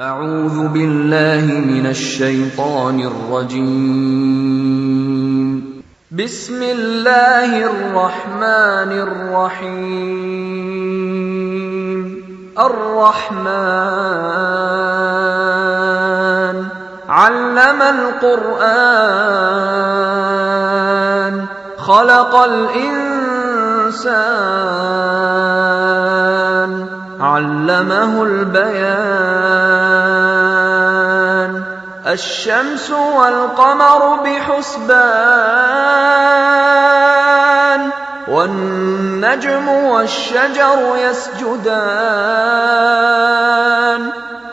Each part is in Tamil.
أعوذ بالله من الشيطان الرجيم. بسم الله الرحمن الرحيم. الرحمن علم القرآن خلق الإنسان علمه البيان الشمس والقمر بحسبان والنجم والشجر يسجدان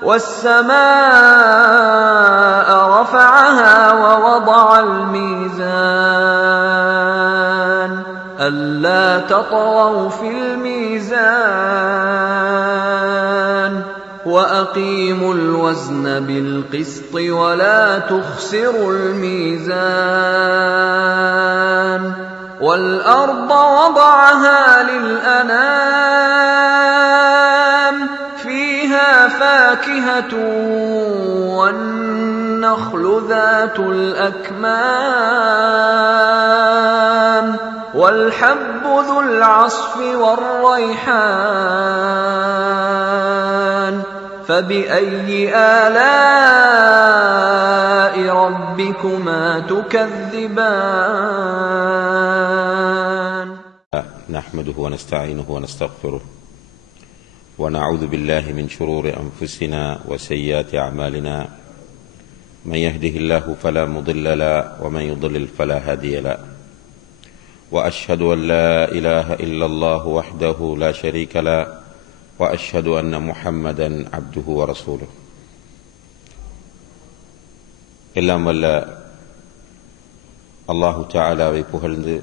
والسماء رفعها ووضع الميزان ألا تطغوا في الميزان وأقيموا الوزن بالقسط ولا تخسروا الميزان والأرض وضعها للأنام فيها فاكهة والنخل ذات الأكمام والحب ذو العصف والريحان فبأي آلاء ربكما تكذبان. نحمده ونستعينه ونستغفره ونعوذ بالله من شرور أنفسنا وسيئات أعمالنا من يهده الله فلا مضل له ومن يضلل فلا هادي له وأشهد أن لا إله إلا الله وحده لا شريك له وأشهد أن محمدا عبده ورسوله. எல்லாம் வல்ல அல்லாஹு தஆலாவை புகழ்ந்து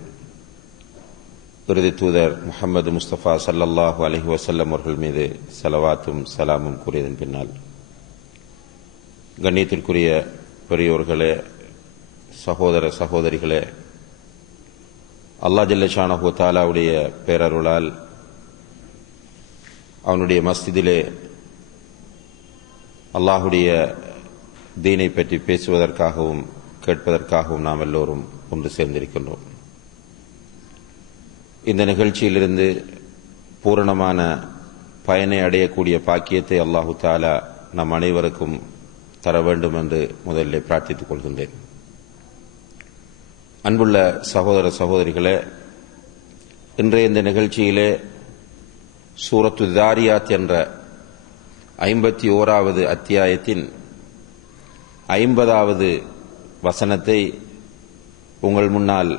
இறுதி தூதர் முஹம்மது முஸ்தபா ஸல்லல்லாஹு அலைஹி வஸல்லம் அவர்கள் மீது ஸலவாத்தும் ஸலாமும் கூறியதன் பின்னால், கண்ணியத்திற்குரிய பெரியோர்களே, சகோதர சகோதரிகளே, அல்லாஹ் ஜல்ல ஷானஹு தஆலாவுடைய பேரருளால் அவனுடைய மஸ்ஜிதிலே அல்லாஹுடைய தீனை பற்றி பேசுவதற்காகவும் கேட்பதற்காகவும் நாம் எல்லோரும் ஒன்று சேர்ந்திருக்கின்றோம். இந்த நிகழ்ச்சியிலிருந்து பூரணமான பயனை அடையக்கூடிய பாக்கியத்தை அல்லாஹு தஆலா நம் அனைவருக்கும் தர வேண்டும் என்று முதலில் பிரார்த்தித்துக் கொள்கின்றேன். அன்புள்ள சகோதர சகோதரிகளே, இன்றைய இந்த நிகழ்ச்சியிலே சூரத்து தாரியாத் என்ற 51வது அத்தியாயத்தின் 50வது வசனத்தை உங்கள் முன்னால்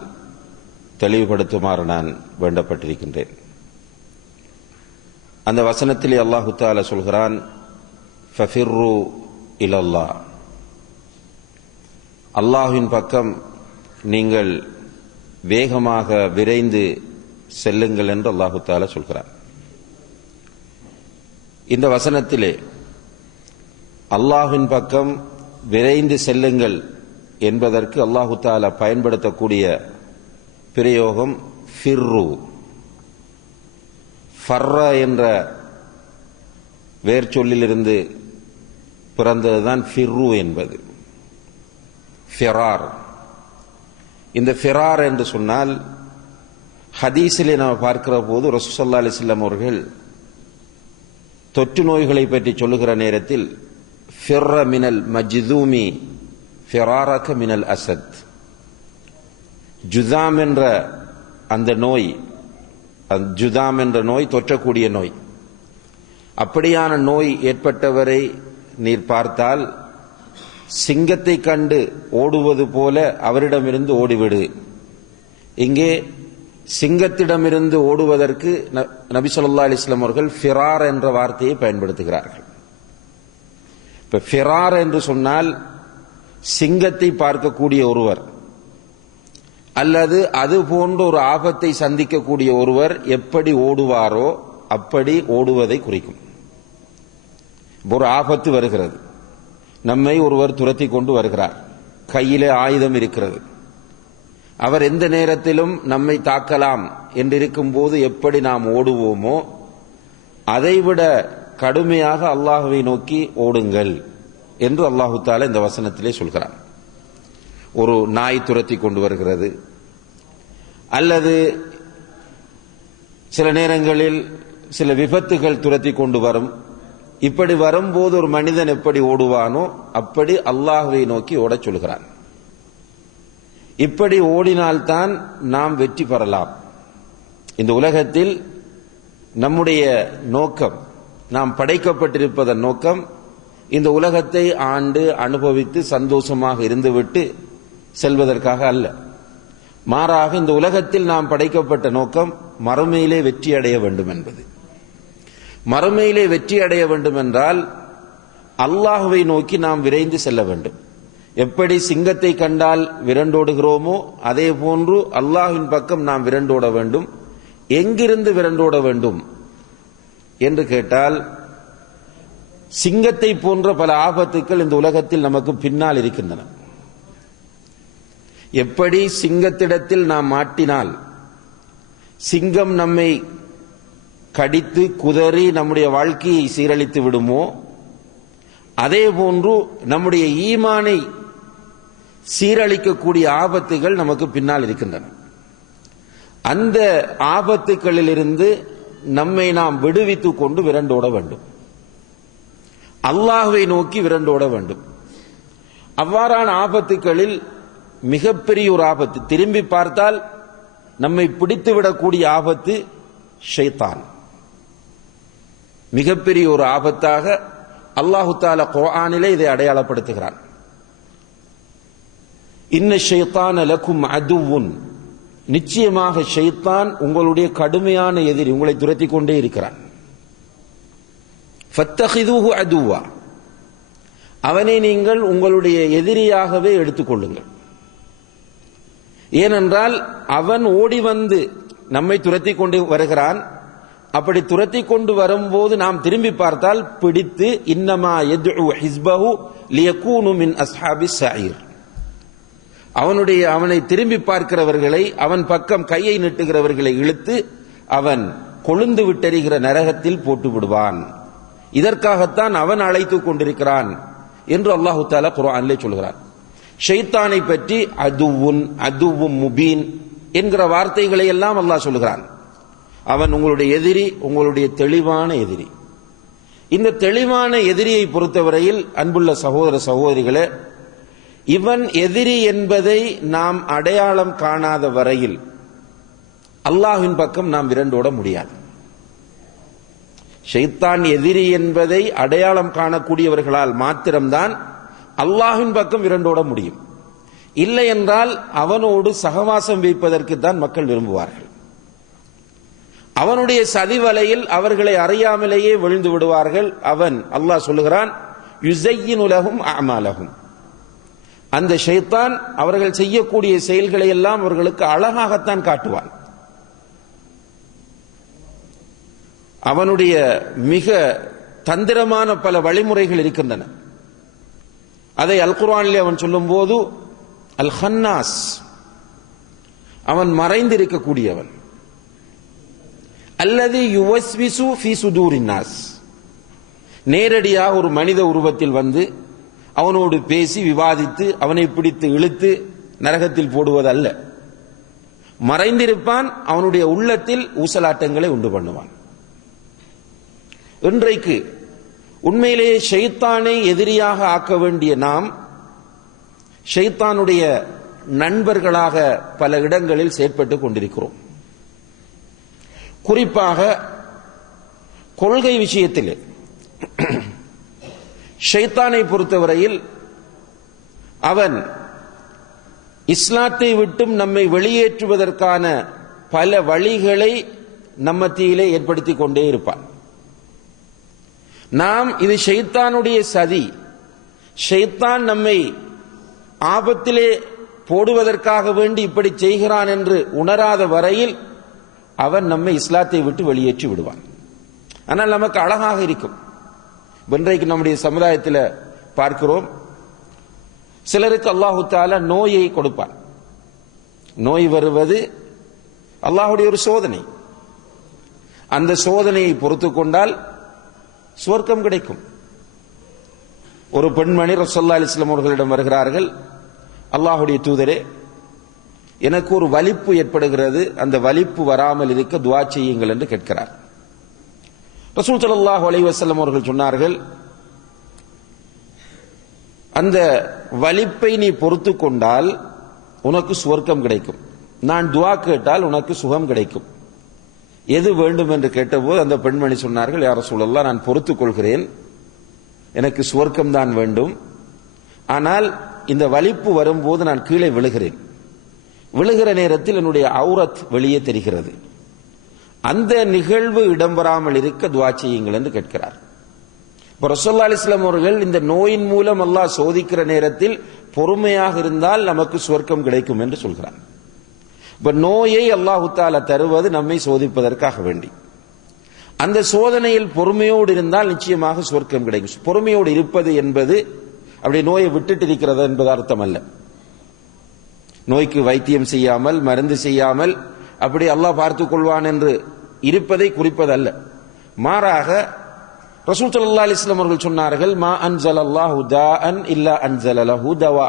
தெளிவுபடுத்துமாறு நான் வேண்டப்பட்டிருக்கின்றேன். அந்த வசனத்திலே அல்லாஹு தஆலா சொல்கிறான், ஃபஃபிர்ரு இலல்லாஹ், அல்லாஹ்வின் பக்கம் நீங்கள் வேகமாக விரைந்து செல்லுங்கள் என்று அல்லாஹு தஆலா சொல்கிறார். இந்த வசனத்திலே அல்லாஹ்வின் பக்கம் விரைந்து செல்லுங்கள் என்பதற்கு அல்லாஹு தஆலா பயன்படுத்தக்கூடிய பிரயோகம் ஃபிர்ரு. ஃபர்ர என்ற வேர்ச்சொல்லிலிருந்து பிறந்ததுதான் ஃபிர்ரு என்பது. ஃபிரார். இந்த ஃபிரார் என்று சொன்னால் ஹதீஸிலே நாம் பார்க்கிற போது ரசூல் ஸல்லல்லாஹு அலைஹி வஸல்லம் அவர்கள் தொற்று நோய்களை பற்றி சொல்லுகிற நேரத்தில் ஃபிர்ர மினல் மஜ்தூமி ஃபிராரக மினல் அஸத், ஜுதாம் என்ற அந்த நோய், ஜுதாம் என்ற நோய் தொற்றக்கூடிய நோய், அப்படியான நோய் ஏற்பட்டவரை நீர் பார்த்தால் சிங்கத்தை கண்டு ஓடுவது போல அவரிடமிருந்து ஓடிவிடு. இங்கே சிங்கத்திடமிருந்து ஓடுவதற்கு நபி ஸல்லல்லாஹு அலைஹி வஸல்லம் அவர்கள் ஃபிரார் என்ற வார்த்தையை பயன்படுத்துகிறார்கள். இப்ப ஃபிரார் என்று சொன்னால் சிங்கத்தை பார்க்கக்கூடிய ஒருவர் அல்லது அது போன்ற ஒரு ஆபத்தை சந்திக்கக்கூடிய ஒருவர் எப்படி ஓடுவாரோ அப்படி ஓடுவதை குறிக்கும். ஒரு ஆபத்து வருகிறது, நம்மை ஒருவர் துரத்தி கொண்டு வருகிறார், கையிலே ஆயுதம் இருக்கிறது, அவர் எந்த நேரத்திலும் நம்மை தாக்கலாம் என்றிருக்கும் போது எப்படி நாம் ஓடுவோமோ அதைவிட கடுமையாக அல்லாஹ்வை நோக்கி ஓடுங்கள் என்று அல்லாஹு தஆலா இந்த வசனத்திலே சொல்கிறார். ஒரு நாய் துரத்தி கொண்டு வருகிறது, அல்லது சில நேரங்களில் சில விபத்துகள் துரத்தி கொண்டு வரும். இப்படி வரும்போது ஒரு மனிதன் எப்படி ஓடுவானோ அப்படி அல்லாஹ்வை நோக்கி ஓடச் சொல்கிறான். இப்படி ஓடினால்தான் நாம் வெற்றி பெறலாம். இந்த உலகத்தில் நம்முடைய நோக்கம், நாம் படைக்கப்பட்டிருப்பதன் நோக்கம் இந்த உலகத்தை ஆண்டு அனுபவித்து சந்தோஷமாக இருந்துவிட்டு செல்வதற்காக அல்ல. மாறாக இந்த உலகத்தில் நாம் படைக்கப்பட்ட நோக்கம் மறுமையிலே வெற்றி அடைய வேண்டும் என்பது. மறுமையிலே வெற்றி அடைய வேண்டும் என்றால் அல்லாஹ்வை நோக்கி நாம் விரைந்து செல்ல வேண்டும். எப்படி சிங்கத்தை கண்டால் விரண்டோடுகிறோமோ அதே போன்று அல்லாஹ்வின் பக்கம் நாம் விரண்டோட வேண்டும். எங்கிருந்து விரண்டோட வேண்டும் என்று கேட்டால், சிங்கத்தை போன்ற பல ஆபத்துக்கள் இந்த உலகத்தில் நமக்கு பின்னால் இருக்கின்றன. எப்படி சிங்கத்திடத்தில் நாம் மாட்டினால் சிங்கம் நம்மை கடித்து குதறி நம்முடைய வாழ்க்கையை சீரழித்து விடுமோ, அதே போன்று நம்முடைய ஈமானை சீரழிக்கக்கூடிய ஆபத்துகள் நமக்கு பின்னால் இருக்கின்றன. அந்த ஆபத்துகளிலிருந்து நம்மை நாம் விடுவித்துக் கொண்டு விரண்டோட வேண்டும். அல்லாஹ்வை நோக்கி விரண்டோட வேண்டும். அவ்வாறான ஆபத்துகளில் மிகப்பெரிய ஒரு ஆபத்து, திரும்பி பார்த்தால் நம்மை பிடித்துவிடக்கூடிய ஆபத்து ஷைத்தான். மிகப்பெரிய ஒரு ஆபத்தாக அல்லாஹு தஆலா குர்ஆனிலே இதை அடையாளப்படுத்துகிறான். இன்ன ஷைத்தான லகும் அதுவுன், நிச்சயமாக ஷைத்தான் உங்களுடைய கடுமையான எதிரி, உங்களை துரத்தி கொண்டே இருக்கிறான். ஃபத்தகிதுஹு அதுவா, அவனை நீங்கள் உங்களுடைய எதிரியாகவே எடுத்துக்கொள்ளுங்கள். ஏனென்றால் அவன் ஓடி வந்து நம்மை துரத்தி கொண்டு வருகிறான். அப்படி துரத்தி கொண்டு வரும்போது நாம் திரும்பி பார்த்தால் பிடித்து இன்னமா யதுஉ ஹிஸ்பஹு லியகூனு மின் அஸ்ஹாபிஸ் ஸஈர், அவனை திரும்பி பார்க்கிறவர்களை, அவன் பக்கம் கையை நீட்டுகிறவர்களை இழுத்து அவன் கொழுந்து விட்டெறிகிற நரகத்தில் போட்டு விடுவான். இதற்காகத்தான் அவன் அழைத்துக் கொண்டிருக்கிறான் என்று அல்லாஹு தஆலா குர்ஆனிலே சொல்கிறான். ஷைத்தானை பற்றி அதுவும் முபீன் என்கிற வார்த்தைகளை எல்லாம் அல்லாஹ் சொல்கிறான். அவன் உங்களுடைய எதிரி, உங்களுடைய தெளிவான எதிரி. இந்த தெளிவான எதிரியை பொறுத்தவரையில் அன்புள்ள சகோதர சகோதரிகளே, இவன் எதிரி என்பதை நாம் அடையாளம் காணாத வரையில் அல்லாஹ்வின் பக்கம் நாம் விரண்டோட முடியாது. ஷைத்தான் எதிரி என்பதை அடையாளம் காணக்கூடியவர்களால் மாத்திரம்தான் அல்லாஹ்வின் பக்கம் விரண்டோட முடியும். இல்லை என்றால் அவனோடு சகவாசம் வைப்பதற்கு தான் மக்கள் விரும்புவார்கள். அவனுடைய சதிவலையில் அவர்களை அறியாமலேயே விழுந்து விடுவார்கள். அவன், அல்லாஹ் சொல்லுகிறான், யுஸய்யினு லஹும் அஅமாலஹும், அந்த ஷைத்தான் அவர்கள் செய்யக்கூடிய செயல்களை எல்லாம் அவர்களுக்கு அழகாகத்தான் காட்டுவான். அவனுடைய மிக தந்திரமான பல வழிமுறைகள் இருக்கின்றன. அதை அல் குர்ஆனிலே அவன் சொல்லும் போது அல் ஹன்னாஸ், அவன் மறைந்திருக்கக்கூடியவன். அல்லது யுவஸ்விசு ஃபீ சுதூரின் நாஸ், நேரடியாக ஒரு மனித உருவத்தில் வந்து அவனோடு பேசி விவாதித்து அவனை பிடித்து இழுத்து நரகத்தில் போடுவதல்ல. மறைந்திருப்பான், அவனுடைய உள்ளத்தில் ஊசலாட்டங்களை உண்டு பண்ணுவான். இன்றைக்கு உண்மையிலேயே ஷைத்தானை எதிரியாக ஆக்க வேண்டிய நாம் ஷைத்தானுடைய நண்பர்களாக பல இடங்களில் செயற்பட்டுக் கொண்டிருக்கிறோம். குறிப்பாக கொள்கை விஷயத்தில் ஷைத்தானை பொறுத்தவரையில் அவன் இஸ்லாத்தை விட்டும் நம்மை வெளியேற்றுவதற்கான பல வழிகளை நம்மத்தியிலே ஏற்படுத்திக் கொண்டே இருப்பான். நாம் இது ஷைத்தானுடைய சதி, ஷைத்தான் நம்மை ஆபத்திலே போடுவதற்காக வேண்டி இப்படி செய்கிறான் என்று உணராத வரையில் அவன் நம்மை இஸ்லாத்தை விட்டு வெளியேற்றி விடுவான். ஆனால் நமக்கு அழகாக இருக்கும். இன்றைக்கு நம்முடைய சமுதாயத்தில் பார்க்கிறோம், சிலருக்கு அல்லாஹு தஆலா நோயை கொடுப்பான். நோய் வருவது அல்லாஹுடைய ஒரு சோதனை. அந்த சோதனையை பொறுத்து கொண்டால் சுவர்க்கம் கிடைக்கும். ஒரு பெண்மணி ரசூலுல்லாஹி அலைஹி வஸல்லம் அவர்களிடம் வருகிறார்கள், அல்லாஹ்வுடைய தூதரே, எனக்கு ஒரு வலிப்பு ஏற்படுகிறது, அந்த வலிப்பு வராமல் இருக்க துஆ செய்யுங்கள் என்று கேட்கிறார். ரசூல் ஸல்லல்லாஹு அலைஹி வஸல்லம் அவர்கள் சொன்னார்கள், அந்த வலிப்பை நீ பொறுத்து கொண்டால் உனக்கு சுவர்க்கம் கிடைக்கும், நான் துஆ கேட்டால் உனக்கு சுகம் கிடைக்கும். எது வேண்டும் என்று கேட்டபோது அந்த பெண்மணி சொன்னார்கள், யா ரசூலல்லாஹ், நான் பொறுத்துக் கொள்கிறேன், எனக்கு சுவர்க்கம் தான் வேண்டும், ஆனால் இந்த வலிப்பு வரும்போது நான் கீழே விழுகிறேன், விழுகிற நேரத்தில் என்னுடைய ஔரத் வெளியே தெரிகிறது, அந்த நிகழ்வு இடம்பெறாமல் இருக்க துஆ செய்யுங்கள் என்று கேட்கிறார். இப்போ ரசூலுல்லாஹி அலைஹி வஸல்லம் அவர்கள் இந்த நோயின் மூலம் அல்லாஹ் சோதிக்கிற நேரத்தில் பொறுமையாக இருந்தால் நமக்கு சுவர்க்கம் கிடைக்கும் என்று சொல்கிறார். இப்ப நோயை அல்லாஹு தஆலா தருவது நம்மை சோதிப்பதற்காக வேண்டி. அந்த சோதனையில் பொறுமையோடு இருந்தால் நிச்சயமாக சுவர்க்கம் கிடைக்கும். பொறுமையோடு இருப்பது என்பது அப்படி நோயை விட்டுட்டு இருக்கிறது என்பது அர்த்தம் அல்ல. நோய்க்கு வைத்தியம் செய்யாமல் மருந்து செய்யாமல் அப்படி அல்லாஹ் பார்த்துக் கொள்வான் என்று இருப்பதை குறிப்பதல்ல. மாறாக ரசூல் ஸல்லல்லாஹு அலைஹி வஸல்லம் அவர்கள் சொன்னார்கள், மா அன்ஸலல்லாஹு தாஅன் இல்லா அன்ஸல லஹு தவா.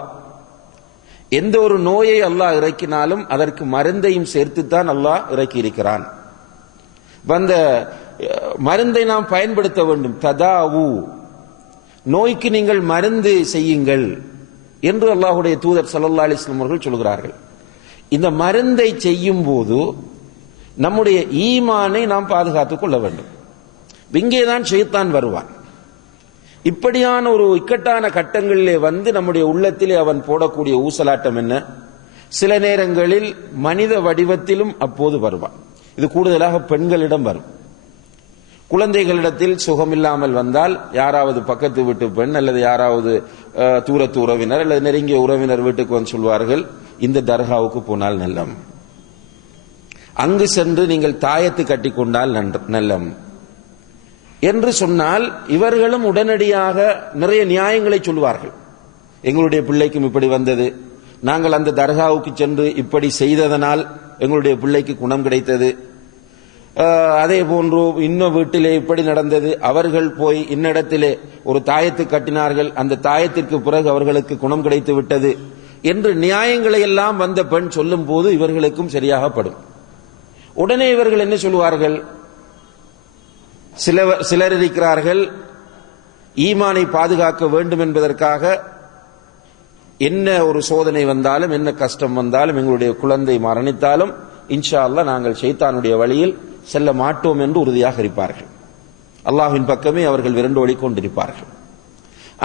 எந்த ஒரு நோயை அல்லாஹ் இறக்கினாலும் அதற்கு மருந்தையும் சேர்த்துத்தான் அல்லாஹ் இறக்கி இருக்கிறான். அந்த மருந்தை நாம் பயன்படுத்த வேண்டும். ததாவு, நோய்க்கு நீங்கள் மருந்து செய்யுங்கள் என்று அல்லாஹ்வுடைய தூதர் ஸல்லல்லாஹு அலைஹி வஸல்லம் அவர்கள் சொல்கிறார்கள். இந்த மருந்தை செய்யும் போது நம்முடைய ஈமானை நாம் பாதுகாத்துக் கொள்ள வேண்டும். இங்கேதான் ஷைத்தான் வருவான். இப்படியான ஒரு இக்கட்டான கட்டங்களிலே வந்து நம்முடைய உள்ளத்திலே அவன் போடக்கூடிய ஊசலாட்டம் என்ன? சில நேரங்களில் மனித வடிவத்திலும் அப்போது வருவான். இது கூடுதலாக பெண்களிடம் வரும். குழந்தைகளிடத்தில் சுகமில்லாமல் வந்தால் யாராவது பக்கத்து வீட்டு பெண் அல்லது யாராவது தூரத்து உறவினர் அல்லது நெருங்கிய உறவினர் வீட்டுக்கு வந்து சொல்வார்கள், இந்த தர்காவுக்கு போனால் நல்லம், அங்கு சென்று நீங்கள் தாயத்து கட்டி கொண்டால் நல்லம் என்று சொன்னால் இவர்களும் உடனடியாக நிறைய நியாயங்களை சொல்வார்கள். எங்களுடைய பிள்ளைக்கும் இப்படி வந்தது, நாங்கள் அந்த தர்காவுக்கு சென்று இப்படி செய்ததனால் எங்களுடைய பிள்ளைக்கு குணம் கிடைத்தது, அதே போன்று இன்னும் வீட்டிலே இப்படி நடந்தது, அவர்கள் போய் இன்னிடத்திலே ஒரு தாயத்து கட்டினார்கள், அந்த தாயத்திற்கு பிறகு அவர்களுக்கு குணம் கிடைத்து விட்டது என்று நியாயங்களை எல்லாம் வந்த பெண் சொல்லும் போது இவர்களுக்கும் சரியாகப்படும். உடனே இவர்கள் என்ன சொல்வார்கள்? சிலர் இருக்கிறார்கள், ஈமானை பாதுகாக்க வேண்டும் என்பதற்காக என்ன ஒரு சோதனை வந்தாலும் என்ன கஷ்டம் வந்தாலும் எங்களுடைய குழந்தை மரணித்தாலும் இன்ஷா அல்லாஹ் நாங்கள் ஷைத்தானுடைய வழியில் செல்ல மாட்டோம் என்று உறுதியாக இருப்பார்கள். அல்லாஹ்வின் பக்கமே அவர்கள் விரண்டு ஓடிக்கொண்டிருப்பார்கள்.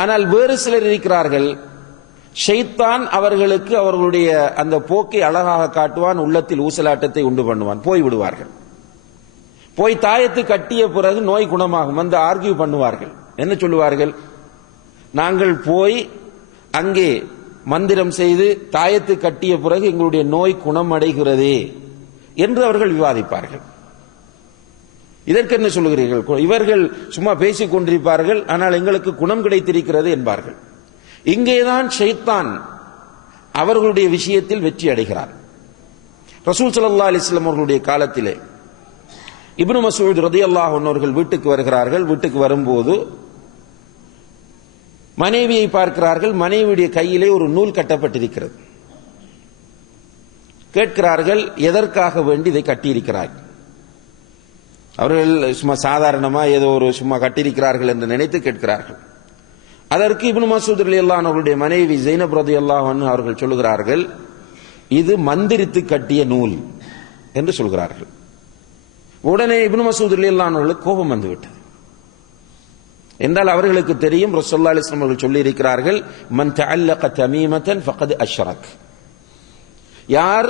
ஆனால் வேறு சிலர் இருக்கிறார்கள், ஷைத்தான் அவர்களுக்கு அவர்களுடைய அந்த போக்கை அழகாக காட்டுவான், உள்ளத்தில் ஊசலாட்டத்தை உண்டு பண்ணுவான், போய் விடுவார்கள். போய் தாயத்து கட்டிய பிறகு நோய் குணமாகும் வந்து ஆர்கியூ பண்ணுவார்கள். என்ன சொல்லுவார்கள்? நாங்கள் போய் அங்கே மந்திரம் செய்து தாயத்து கட்டிய பிறகு எங்களுடைய நோய் குணம் அடைகிறதே என்று அவர்கள் விவாதிப்பார்கள். இதற்கு என்ன சொல்லுகிறீர்கள்? இவர்கள் சும்மா பேசிக் கொண்டிருப்பார்கள், ஆனால் எங்களுக்கு குணம் கிடைத்திருக்கிறது என்பார்கள். இங்கேதான் ஷைத்தான் அவர்களுடைய விஷயத்தில் வெற்றி அடைகிறார். ரசூல் ஸல்லல்லாஹு அலைஹி வஸல்லம் அவர்களுடைய காலத்திலே இப்னு மஸ்ஊத் ரலியல்லாஹு அன்ஹு அவர்கள் வீட்டுக்கு வருகிறார்கள். வீட்டுக்கு வரும்போது மனைவியை பார்க்கிறார்கள். மனைவியுடைய கையிலே ஒரு நூல் கட்டப்பட்டிருக்கிறது. கேட்கிறார்கள், எதற்காக வேண்டி இதை கட்டியிருக்கிறாய்? அவர்கள் சும்மா சாதாரணமா ஏதோ ஒரு சும்மா கட்டியிருக்கிறார்கள் என்று நினைத்து கேட்கிறார்கள். அதற்கு இப்னு மஸ்ஊத் ரலியல்லாஹு அன்ஹு அவருடைய மனைவி ஸைனப் ரலியல்லாஹு அன்ஹா அவர்கள் சொல்லுகிறார்கள், இது மந்திரித்து கட்டிய நூல் என்று சொல்கிறார்கள். உடனே இப்னு மஸ்ஊத் ரலியல்லாஹு அன்ஹு அவர்களுக்கு கோபம் வந்துவிட்டது. என்றால் அவர்களுக்கு தெரியும், ரசூலுல்லாஹி அலைஹி வஸல்லம் அவர்கள் சொல்லி இருக்கிறார்கள், மன் தஅல்லக தமீமத்தன் ஃபகத் அஷ்ரக், யார்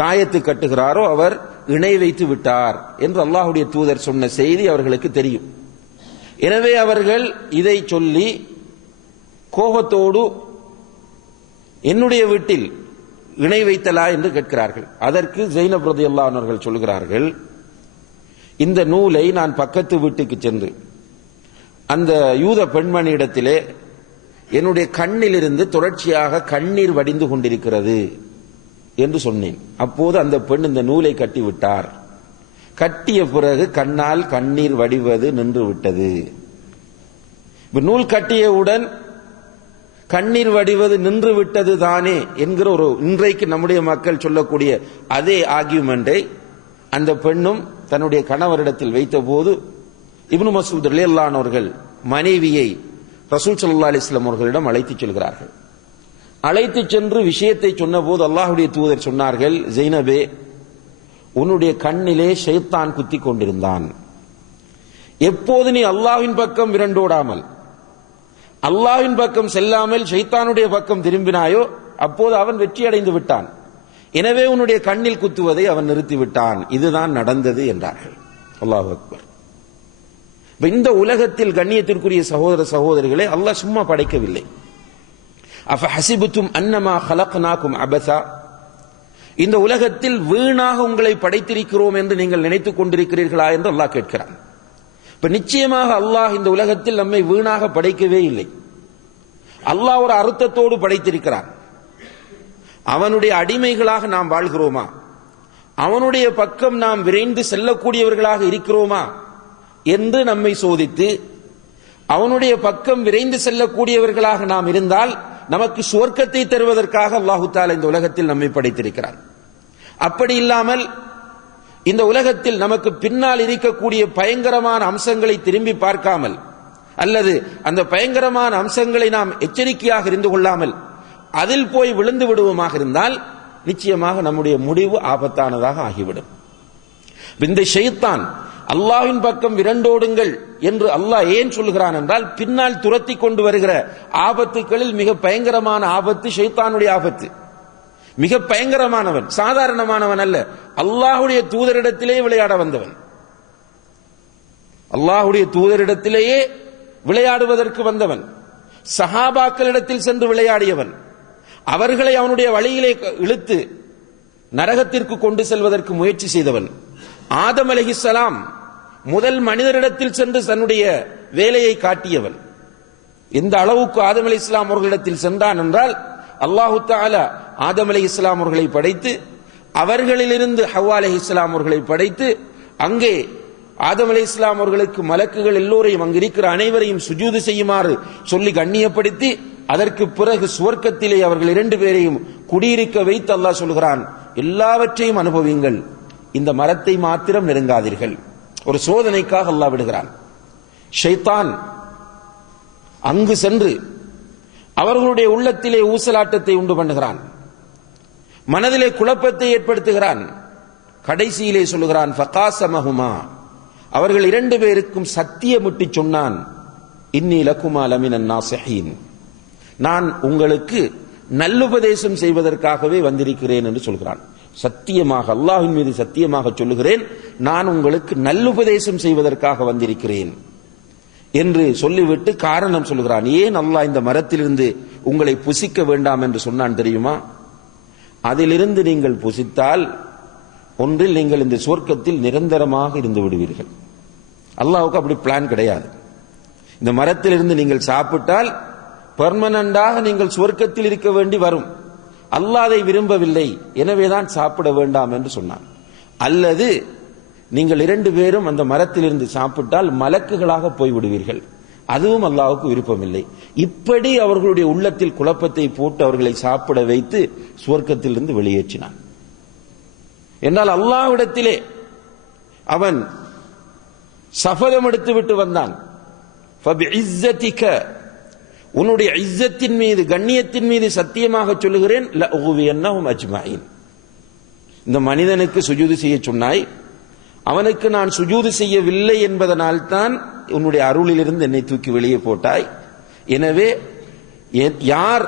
தாயத்து கட்டுகிறாரோ அவர் இணை வைத்து விட்டார் என்று அல்லாஹ்வுடைய தூதர் சொன்ன செய்தி அவர்களுக்கு தெரியும். எனவே அவர்கள் இதை சொல்லி கோபத்தோடு என்னுடைய வீட்டில் இணை வைத்தலா என்று கேட்கிறார்கள். அதற்கு ஸைனப் ரலியல்லாஹு அன்ஹா அவர்கள் சொல்கிறார்கள், இந்த நூலை நான் பக்கத்து வீட்டுக்கு சென்று அந்த யூத பெண்மணியிடத்திலே என்னுடைய கண்ணிலிருந்து தொடர்ச்சியாக கண்ணீர் வடிந்து கொண்டிருக்கிறது என்று சொன்னேன். அப்போது அந்த பெண் இந்த நூலை கட்டிவிட்டார். கட்டிய பிறகு கண்ணால் கண்ணீர் வடிவது நின்று விட்டது நூல் கட்டியவுடன் கண்ணீர் வடிவது நின்று விட்டது தானே என்கிற ஒரு இன்றைக்கு நம்முடைய மக்கள் சொல்லக்கூடிய அதே ஆர்கியூமெண்டை அந்த பெண்ணும் தன்னுடைய கணவரிடத்தில் வைத்த போது இப்னு மஸ்ஊத் ரலியல்லாஹு அன்ஹு அவர்கள் மனைவியை ரசூல் ஸல்லல்லாஹு அலைஹி வஸல்லம் அவர்களிடம் அழைத்துச் செல்கிறார்கள். அழைத்துச் சென்று விஷயத்தை சொன்னபோது அல்லாஹ்வுடைய தூதர் சொன்னார்கள், ஜைனபே, உன்னுடைய கண்ணிலே ஷைத்தான் குத்தி கொண்டிருந்தான். எப்போது நீ அல்லாஹ்வின் பக்கம் விரண்டோடாமல் அல்லாஹ்வின் பக்கம் செல்லாமல் ஷைத்தானுடைய பக்கம் திரும்பினாயோ அப்போது அவன் வெற்றி அடைந்து விட்டான். எனவே உன்னுடைய கண்ணில் குத்துவதை அவன் நிறுத்திவிட்டான். இதுதான் நடந்தது என்றார்கள். அல்லாஹு அக்பர். இந்த உலகத்தில் கண்ணியத்திற்குரிய சகோதர சகோதரிகளை அல்லாஹ் சும்மா படைக்கவில்லை. அஃபஹஸிபுதும் அன்னமா ஹலக்னாகும் அபஸா, இந்த உலகத்தில் வீணாக உங்களை படைத்திருக்கிறோம் என்று நீங்கள் நினைத்துக் கொண்டிருக்கிறீர்களா என்று அல்லாஹ் கேட்கிறான். இப்ப நிச்சயமாக அல்லாஹ் இந்த உலகத்தில் நம்மை வீணாக படைக்கவே இல்லை. அல்லாஹ் ஒரு அர்த்தத்தோடு படைத்திருக்கிறான். அவனுடைய அடிமைகளாக நாம் வாழ்கிறோமா, அவனுடைய பக்கம் நாம் விரைந்து செல்லக்கூடியவர்களாக இருக்கிறோமா என்று நம்மை சோதித்து, அவனுடைய பக்கம் விரைந்து செல்லக்கூடியவர்களாக நாம் இருந்தால் நமக்கு சுவர்க்கத்தை தருவதற்காக அல்லாஹு தஆலா இந்த உலகத்தில் நம்மை படைத்திருக்கிறான். அப்படி இல்லாமல் இந்த உலகத்தில் நமக்கு பின்னால் இருக்கக்கூடிய பயங்கரமான அம்சங்களை திரும்பி பார்க்காமல், அல்லது அந்த பயங்கரமான அம்சங்களை நாம் எச்சரிக்கையாக இருந்து கொள்ளாமல் அதில் போய் விழுந்து விடுவோமாக இருந்தால் நிச்சயமாக நம்முடைய முடிவு ஆபத்தானதாக ஆகிவிடும். இந்த ஷைத்தான் அல்லாஹ்வின் பக்கம் விரண்டோடுங்கள் என்று அல்லாஹ் ஏன் சொல்கிறான் என்றால், பின்னால் துரத்தி கொண்டு வருகிற ஆபத்துகளில் மிக பயங்கரமான ஆபத்து ஷைத்தானுடைய ஆபத்து. மிக பயங்கரமானவன், சாதாரணமானவன் அல்ல. அல்லாஹ்வுடைய தூதரிடத்திலே விளையாட வந்தவன், அல்லாஹ்வுடைய தூதரிடத்திலேயே விளையாடுவதற்கு வந்தவன், சஹாபாக்களிடத்தில் சென்று விளையாடியவன், அவர்களை அவனுடைய வழியிலே இழுத்து நரகத்திற்கு கொண்டு செல்வதற்கு முயற்சி செய்தவன். ஆதம் அலைஹிஸ்ஸலாம் முதல் மனிதரிடத்தில் சென்று தன்னுடைய வேலையை காட்டியவன். எந்த அளவுக்கு ஆதம் அலைஹிஸ்ஸலாம் அவர்களிடத்தில் சென்றான் என்றால், அல்லாஹு தஆலா ஆதம் அலைஹிஸ்ஸலாம் அவர்களை படைத்து அவர்களிலிருந்து ஹவ்வா அலைஹிஸ்ஸலாம் அவர்களை படைத்து அங்கே ஆதம் அலைஹிஸ்ஸலாம் அவர்களுக்கு மலக்குகள் எல்லோரையும் அங்கிருக்கிற அனைவரையும் சுஜூது செய்யுமாறு சொல்லி கண்ணியப்படுத்தி அதற்கு பிறகு சுவர்க்கத்திலே அவர்கள் இரண்டு பேரையும் குடியிருக்க வைத்து அல்லாஹ் சொல்கிறான், எல்லாவற்றையும் அனுபவியுங்கள், இந்த மரத்தை மாத்திரம் நெருங்காதீர்கள். ஒரு சோதனைக்காக அல்லாஹ் விடுகிறான். ஷைத்தான் அங்கு சென்று அவர்களுடைய உள்ளத்திலே ஊசலாட்டத்தை உண்டு பண்ணுகிறான், மனதிலே குழப்பத்தை ஏற்படுத்துகிறான். கடைசியிலே சொல்லுகிறான், ஃபகாஸமஹுமா, அவர்கள் இரண்டு பேருக்கும் சத்தியமிட்டு சொன்னான், இன்னி லகுமா லமினன் நாஸிஹீன், நான் உங்களுக்கு நல்லுபதேசம் செய்வதற்காகவே வந்திருக்கிறேன் என்று சொல்கிறான். சத்தியமாக அல்லாஹ்வின் மீது சத்தியமாக சொல்லுகிறேன், நான் உங்களுக்கு நல்லுபதேசம் செய்வதற்காக வந்திருக்கிறேன் என்று சொல்லிவிட்டு காரணம் சொல்கிறான். ஏன் அல்லாஹ் இந்த மரத்திலிருந்து உங்களை புசிக்க வேண்டாம் என்று சொன்னான் தெரியுமா? அதிலிருந்து நீங்கள் புசித்தால் ஒன்றில் நீங்கள் இந்த சுவர்க்கத்தில் நிரந்தரமாக இருந்து விடுவீர்கள். அல்லாஹ்வுக்கு அப்படி பிளான் கிடையாது. இந்த மரத்திலிருந்து நீங்கள் சாப்பிட்டால் பெர்மனண்டாக நீங்கள் சுவர்க்கத்தில் இருக்க வேண்டி வரும். அல்லாஹ் அதை விரும்பவில்லை, எனவேதான் சாப்பிட வேண்டாம் என்று சொன்னான். அல்லது நீங்கள் இரண்டு பேரும் அந்த மரத்திலிருந்து சாப்பிட்டால் மலக்குகளாக போய்விடுவீர்கள், அதுவும் அல்லாஹ்வுக்கு விருப்பமில்லை. இப்படி அவர்களுடைய உள்ளத்தில் குழப்பத்தை போட்டு அவர்களை சாப்பிட வைத்து சுவர்க்கத்திலிருந்து வெளியேற்றினான். என்றால் அல்லாஹ்விடத்திலே அவன் சபதம் எடுத்து விட்டு வந்தான். ஃபபிஇஸ்ஸதிக, உன்னுடைய இஸ்ஸத்தின் மீது கண்ணியத்தின் மீது சத்தியமாக சொல்லுகிறேன், லஉகுவியன்னஹும் அஜ்மஈன், இந்த மனிதனுக்கு சுஜூது செய்ய சொன்னாய், அவனுக்கு நான் சுஜூது செய்யவில்லை என்பதனால் தான் உன்னுடைய அருளிலிருந்து என்னை தூக்கி வெளியே போட்டாய். எனவே யார்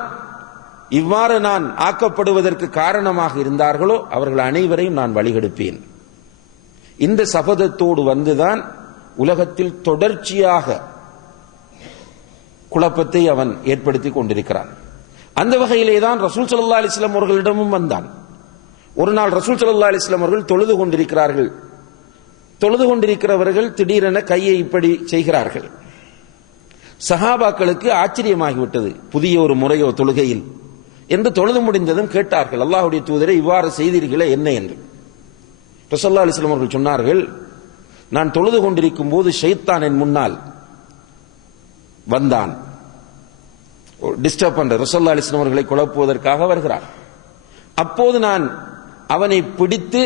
இவ்வாறு நான் ஆக்கப்படுவதற்கு காரணமாக இருந்தார்களோ அவர்கள் அனைவரையும் நான் வழிகெடுப்பேன். இந்த சபதத்தோடு வந்துதான் உலகத்தில் தொடர்ச்சியாக குழப்பத்தை அவன் ஏற்படுத்திக் கொண்டிருக்கிறான். அந்த வகையிலே தான் ரசூல் ஸல்லல்லாஹு அலைஹி வஸல்லம் அவர்களிடமும் வந்தான். ஒரு நாள் ரசூல் ஸல்லல்லாஹு அலைஹி வஸல்லம் அவர்கள் தொழுது கொண்டிருக்கிறார்கள். தொழுது கொண்டிருக்கிறவர்கள் திடீரென கையை இப்படி செய்கிறார்கள். சஹாபாக்களுக்கு ஆச்சரியமாகிவிட்டது, புதிய ஒரு முறையோ தொழுகையில் என்று. தொழுது முடிந்ததும் கேட்டார்கள், அல்லாஹ்வுடைய தூதரை இவ்வாறு செய்தீர்களே என்ன என்று. ரசூலுல்லாஹி அலைஹி வஸல்லம் அவர்கள் சொன்னார்கள், நான் தொழுது கொண்டிருக்கும் போது ஷைத்தான் என் முன்னால் வந்தான். டிஸ்டர்ப் பண்ற ரசூலுல்லாஹி அலைஹி வஸல்லம் அவர்களை குழப்புவதற்காக வருகிறான். அப்போது நான் அவனை பிடித்து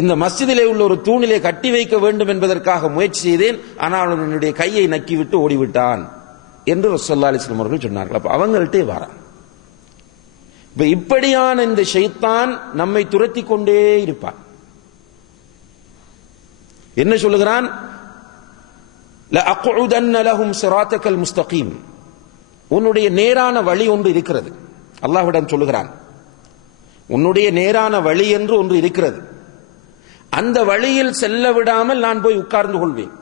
இந்த மஸ்ஜிதிலே உள்ள ஒரு தூணிலே கட்டி வைக்க வேண்டும் என்பதற்காக முயற்சி செய்தேன். ஆனால் அவன் என்னுடைய கையை நக்கிவிட்டு ஓடிவிட்டான் என்று ரசூலுல்லாஹி அலைஹி வஸல்லம் அவர்கள் சொன்னார்கள். அப்ப அவங்கள்ட்டே வரான். இப்படியான இந்த ஷைத்தான் நம்மை துரத்தி கொண்டே இருப்பான். என்ன சொல்லுகிறான்? லஅக்உதன்ன லஹும் ஸிராத்தகல் முஸ்தகீம். உன்னுடைய நேரான வழி ஒன்று இருக்கிறது. அல்லாஹ்விடம் சொல்லுகிறான், உன்னுடைய நேரான வழி என்று ஒன்று இருக்கிறது. அந்த வழியில் செல்ல விடாமல் நான் போய் உட்கார்ந்து கொள்வேன்.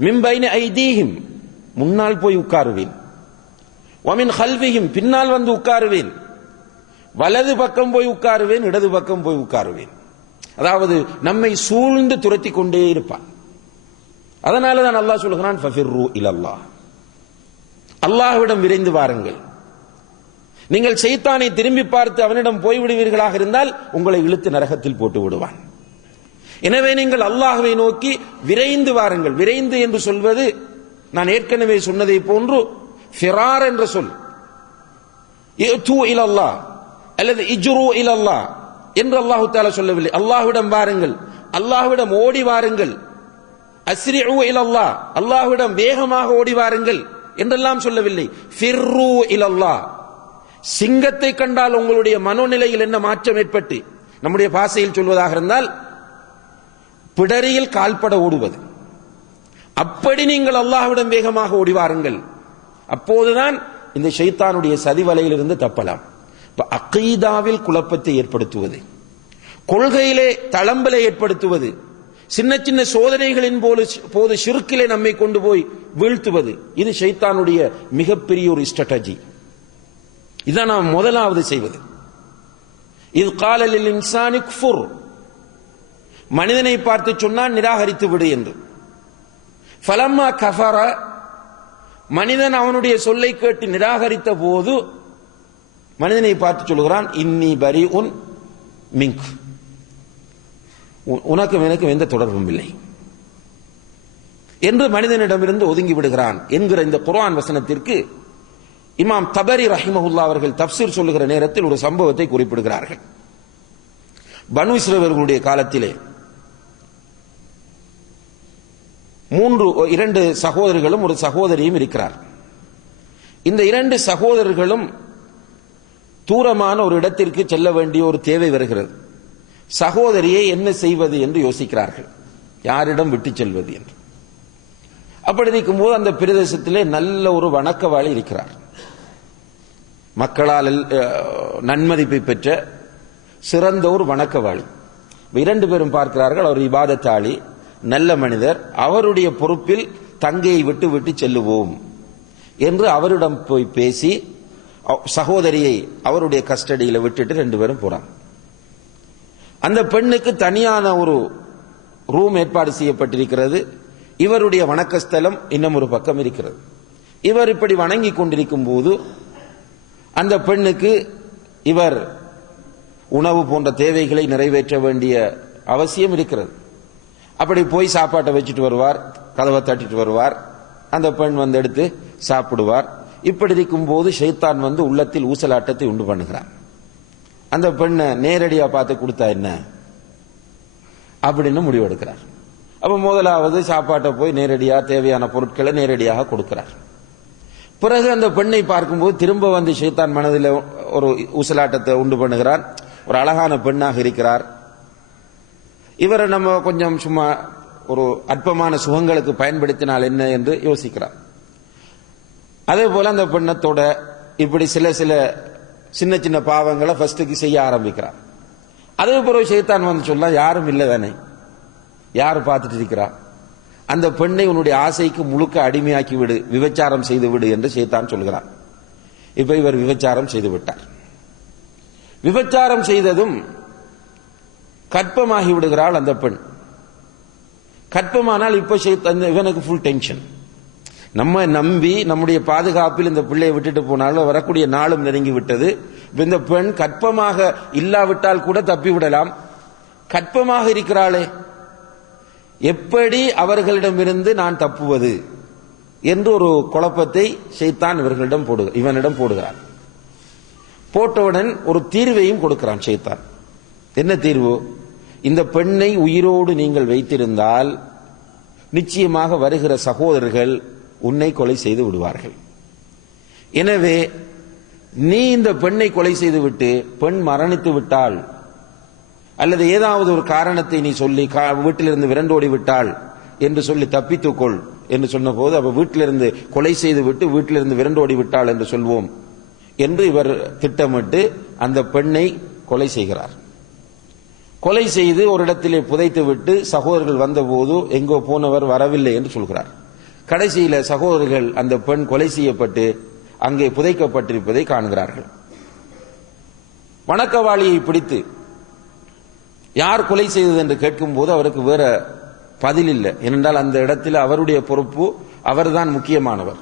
மின் பைன ஐதீஹிம், முன்னால் போய் உட்காருவேன். வமின் கல்விஹிம், பின்னால் வந்து உட்காருவேன். வலது பக்கம் போய் உட்காருவேன், இடது பக்கம் போய் உட்காருவேன். அதாவது நம்மை சூழ்ந்து துரத்தி கொண்டே இருப்பான். அதனால தான் அல்லாஹ் சொல்லுகிறான், ஃபஃபிர்ரு இலல்லாஹ், அல்லாஹ்விடம் விரைந்து வாருங்கள். நீங்கள் ஷைத்தானை திரும்பி பார்த்து அவனிடம் போய்விடுவீர்களாக இருந்தால் உங்களை இழுத்து நரகத்தில் போட்டு விடுவான். எனவே நீங்கள் அல்லாஹ்வை நோக்கி விரைந்து வாருங்கள். விரைந்து என்று சொல்வது நான் ஏற்கனவே சொன்னதை போன்று ஃபிரார் என்ற சொல். இஅ்து இலல்லாஹ் அல்லது இஜ்ரு இலல்லாஹ் என்று அல்லாஹ் தஆலா சொல்லவில்லை. அல்லாஹ்விடம் வாருங்கள், அல்லாஹ்விடம் ஓடி வாருங்கள். அஸ்ரிஉ இலல்லாஹ், அல்லாஹ்விடம் வேகமாக ஓடி வாருங்கள் என்றெல்லாம் சொல்லவில்லை. ஃபிர்ரு இலல்லாஹ். சிங்கத்தை கண்டால் உங்களுடைய மனோநிலையில் என்ன மாற்றம் ஏற்பட்டு, நம்முடைய பாஷையில் சொல்வதாக இருந்தால் பிடரியில் கால்பட ஓடுவது, அப்படி நீங்கள் அல்லாஹ்விடம் வேகமாக ஓடி வாருங்கள். அப்போதுதான் இந்த ஷைத்தானுடைய சதிவலையிலிருந்து தப்பலாம். அகீதாவில் குழப்பத்தை ஏற்படுத்துவது, கொள்கையிலே தளம்பலை ஏற்படுத்துவது, சின்ன சின்ன சோதனைகளின் போது ஷிர்கிலே நம்மை கொண்டு போய் வீழ்த்துவது, இது ஷைத்தானுடைய மிகப்பெரிய ஒரு ஸ்ட்ராட்டஜி. இதான் நாம் முதலாவது செய்வது. இது கால லில் இன்சானி குஃபுர், மனிதனை பார்த்து சொன்னான் நிராகரித்து விடு என்று. ஃபலம்மா கஃபர, மனிதன் அவனுடைய சொல்லை கேட்டு நிராகரித்த போது மனிதனை பார்த்து சொல்கிறான், இன்னி பரீஉன் மின்க், உனக்கும் எனக்கும் எந்த தொடர்பும் இல்லை என்று மனிதனிடமிருந்து ஒதுங்கி விடுகிறான் என்கிற இந்த குர்ஆன் வசனத்திற்கு இமாம் தபரி ரஹிமஹுல்லா அவர்கள் தப்சீர் சொல்லுகிற நேரத்தில் ஒரு சம்பவத்தை குறிப்பிடுகிறார்கள். பனு இஸ்ரவேலர்களுடைய காலத்திலே இரண்டு சகோதரர்களும் ஒரு சகோதரியும் இருக்கிறார். இந்த இரண்டு சகோதரர்களும் தூரமான ஒரு இடத்திற்கு செல்ல வேண்டிய ஒரு தேவை வருகிறது. சகோதரியை என்ன செய்வது என்று யோசிக்கிறார்கள், யாரிடம் விட்டு செல்வது என்று. அப்படி இருக்கும்போது அந்த பிரதேசத்திலே நல்ல ஒரு வணக்கவாளி இருக்கிறார். மக்களால் நன்மதிப்பை பெற்ற சிறந்த ஒரு வணக்கவாளி. இரண்டு பேரும் பார்க்கிறார்கள், அவர் இபாதத்தாளி, நல்ல மனிதர், அவருடைய பொறுப்பில் தங்கையை விட்டு விட்டு செல்லுவோம் என்று அவரிடம் போய் பேசி சகோதரியை அவருடைய கஸ்டடியில் விட்டுட்டு ரெண்டு பேரும் போறாங்க. அந்த பெண்ணுக்கு தனியான ஒரு ரூம் ஏற்பாடு செய்யப்பட்டிருக்கிறது. இவருடைய வணக்கஸ்தலம் இன்னும் ஒரு பக்கம் இருக்கிறது. இவர் இப்படி வணங்கி கொண்டிருக்கும் போது அந்த பெண்ணுக்கு இவர் உணவு போன்ற தேவைகளை நிறைவேற்ற வேண்டிய அவசியம் இருக்கிறது. அப்படி போய் சாப்பாட்டை வச்சுட்டு வருவார், கதவை தட்டிட்டு வருவார், அந்த பெண் வந்து எடுத்து சாப்பிடுவார். இப்படி இருக்கும் போது ஷைத்தான் வந்து உள்ளத்தில் ஊசலாட்டத்தை உண்டு பண்ணுகிறான். அந்த பெண்ணை நேரடியா பார்த்து கொடுத்தா என்ன அப்படின்னு முடிவெடுக்கிறார். அப்ப முதலாவது சாப்பாட்டை போய் நேரடியா தேவையான பொருட்களை நேரடியாக கொடுக்கிறார். பிறகு அந்த பெண்ணை பார்க்கும்போது திரும்ப வந்து ஷைத்தான் மனதில் ஒரு ஊசலாட்டத்தை உண்டு பண்ணுகிறார். ஒரு அழகான பெண்ணாக இருக்கிறார், இவரை நம்ம கொஞ்சம் சும்மா ஒரு அற்பமான சுகங்களுக்கு பயன்படுத்தினால் என்ன என்று யோசிக்கிறார். அதே போல அந்த பெண்ணத்தோட இப்படி சில சின்ன சின்ன பாவங்களை ஃபர்ஸ்டுக்கு செய்ய ஆரம்பிக்கிறார். அதே பிறகு ஷைத்தான் வந்து சொல்லலாம், யாரும் இல்லை தானே, யார் பார்த்துட்டு இருக்கிறா, அந்த பெண்ணை உன்னுடைய ஆசைக்கு முழுக்க அடிமையாக்கி விடு, விபச்சாரம் செய்து விடு என்று ஷைத்தான் சொல்கிறார். இப்ப இவர் விபச்சாரம் செய்து விட்டார். விபச்சாரம் செய்ததும் கற்பமாகி விடுகிறாள் அந்த பெண். கற்பமானால் இப்ப இவனுக்கு ஃபுல் டென்ஷன். நம்ம நம்பி நம்முடைய பாதுகாப்பில் இந்த பிள்ளையை விட்டுட்டு போனாலும் வரக்கூடிய நாளும் நெருங்கி விட்டது. இந்த பெண் கற்பமாக இல்லாவிட்டால் கூட தப்பி விடலாம், கற்பமாக இருக்கிறாளே, எப்படி அவர்களிடமிருந்து நான் தப்புவது என்று ஒரு குழப்பத்தை ஷைத்தான் இவனிடம் போடுகிறான். போட்டவுடன் ஒரு தீர்வையும் கொடுக்கிறான் ஷைத்தான். என்ன தீர்வு? இந்த பெண்ணை உயிரோடு நீங்கள் வைத்திருந்தால் நிச்சயமாக வருகிற சகோதரர்கள் உன்னை கொலை செய்து விடுவார்கள். எனவே நீ இந்த பெண்ணை கொலை செய்துவிட்டு பெண் மரணித்து விட்டால் அல்லது ஏதாவது ஒரு காரணத்தை நீ சொல்லி வீட்டிலிருந்து விரண்டோடி விட்டாள் என்று சொல்லி தப்பித்துக்கொள் என்று சொன்ன போது அவ வீட்டிலிருந்து கொலை செய்து விட்டு வீட்டிலிருந்து விரண்டோடி விட்டாள் என்று சொல்வோம் என்று இவர் திட்டமிட்டு அந்த பெண்ணை கொலை செய்கிறார். கொலை செய்து ஒரு இடத்திலே புதைத்து விட்டு சகோதரர்கள் வந்தபோது எங்கோ போனவர் வரவில்லை என்று சொல்கிறார். கடைசியில சகோதரர்கள் அந்த பெண் கொலை செய்யப்பட்டு அங்கே புதைக்கப்பட்டிருப்பதை காண்கிறார்கள். வணக்கவாளியை பிடித்து யார் கொலை செய்தது என்று கேட்கும் போது அவருக்கு வேற பதில் இல்லை. ஏனென்றால் அந்த இடத்தில் அவருடைய பொறுப்பு, அவர்தான் முக்கியமானவர்.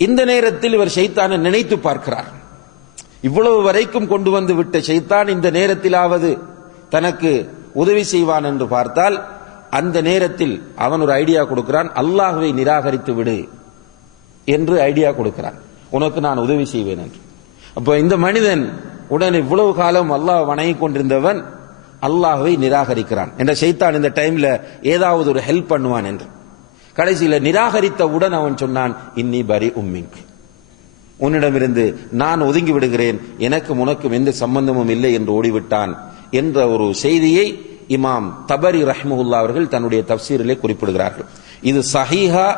இந்த நேரத்தில் இவர் ஷைத்தானை நினைத்து பார்க்கிறார். இவ்வளவு வரைக்கும் கொண்டு வந்து விட்ட ஷைத்தான் இந்த நேரத்திலாவது தனக்கு உதவி செய்வான் என்று பார்த்தால் அந்த நேரத்தில் அவன் ஒரு ஐடியா கொடுக்கிறான். அல்லாஹ்வை நிராகரித்து விடு என்று ஐடியா கொடுக்கிறான். உனக்கு நான் உதவி செய்வேன் என்று. அப்ப இந்த மனிதன் உடனே இவ்வளவு காலம் அல்லாஹ் வணங்கி கொண்டிருந்தவன் அல்லாஹ்வை நிராகரிக்கிறான் என்ற ஷைத்தான் இந்த டைம்ல ஏதாவது ஒரு ஹெல்ப் பண்ணுவான் என்று. கடைசியில நிராகரித்தவுடன் அவன் சொன்னான், இன்னி பரி உம்மிங்க், உன்னிடமிருந்து நான் ஒதுங்கி விடுகிறேன், எனக்கும் உனக்கும் எந்த சம்பந்தமும் இல்லை என்று ஓடிவிட்டான் என்ற ஒரு செய்தியை இமாம் தபரி ரஹ்மஹுல்லா அவர்கள் தன்னுடைய தப்சீரிலே குறிப்பிடுகிறார்கள். இது சஹீஹா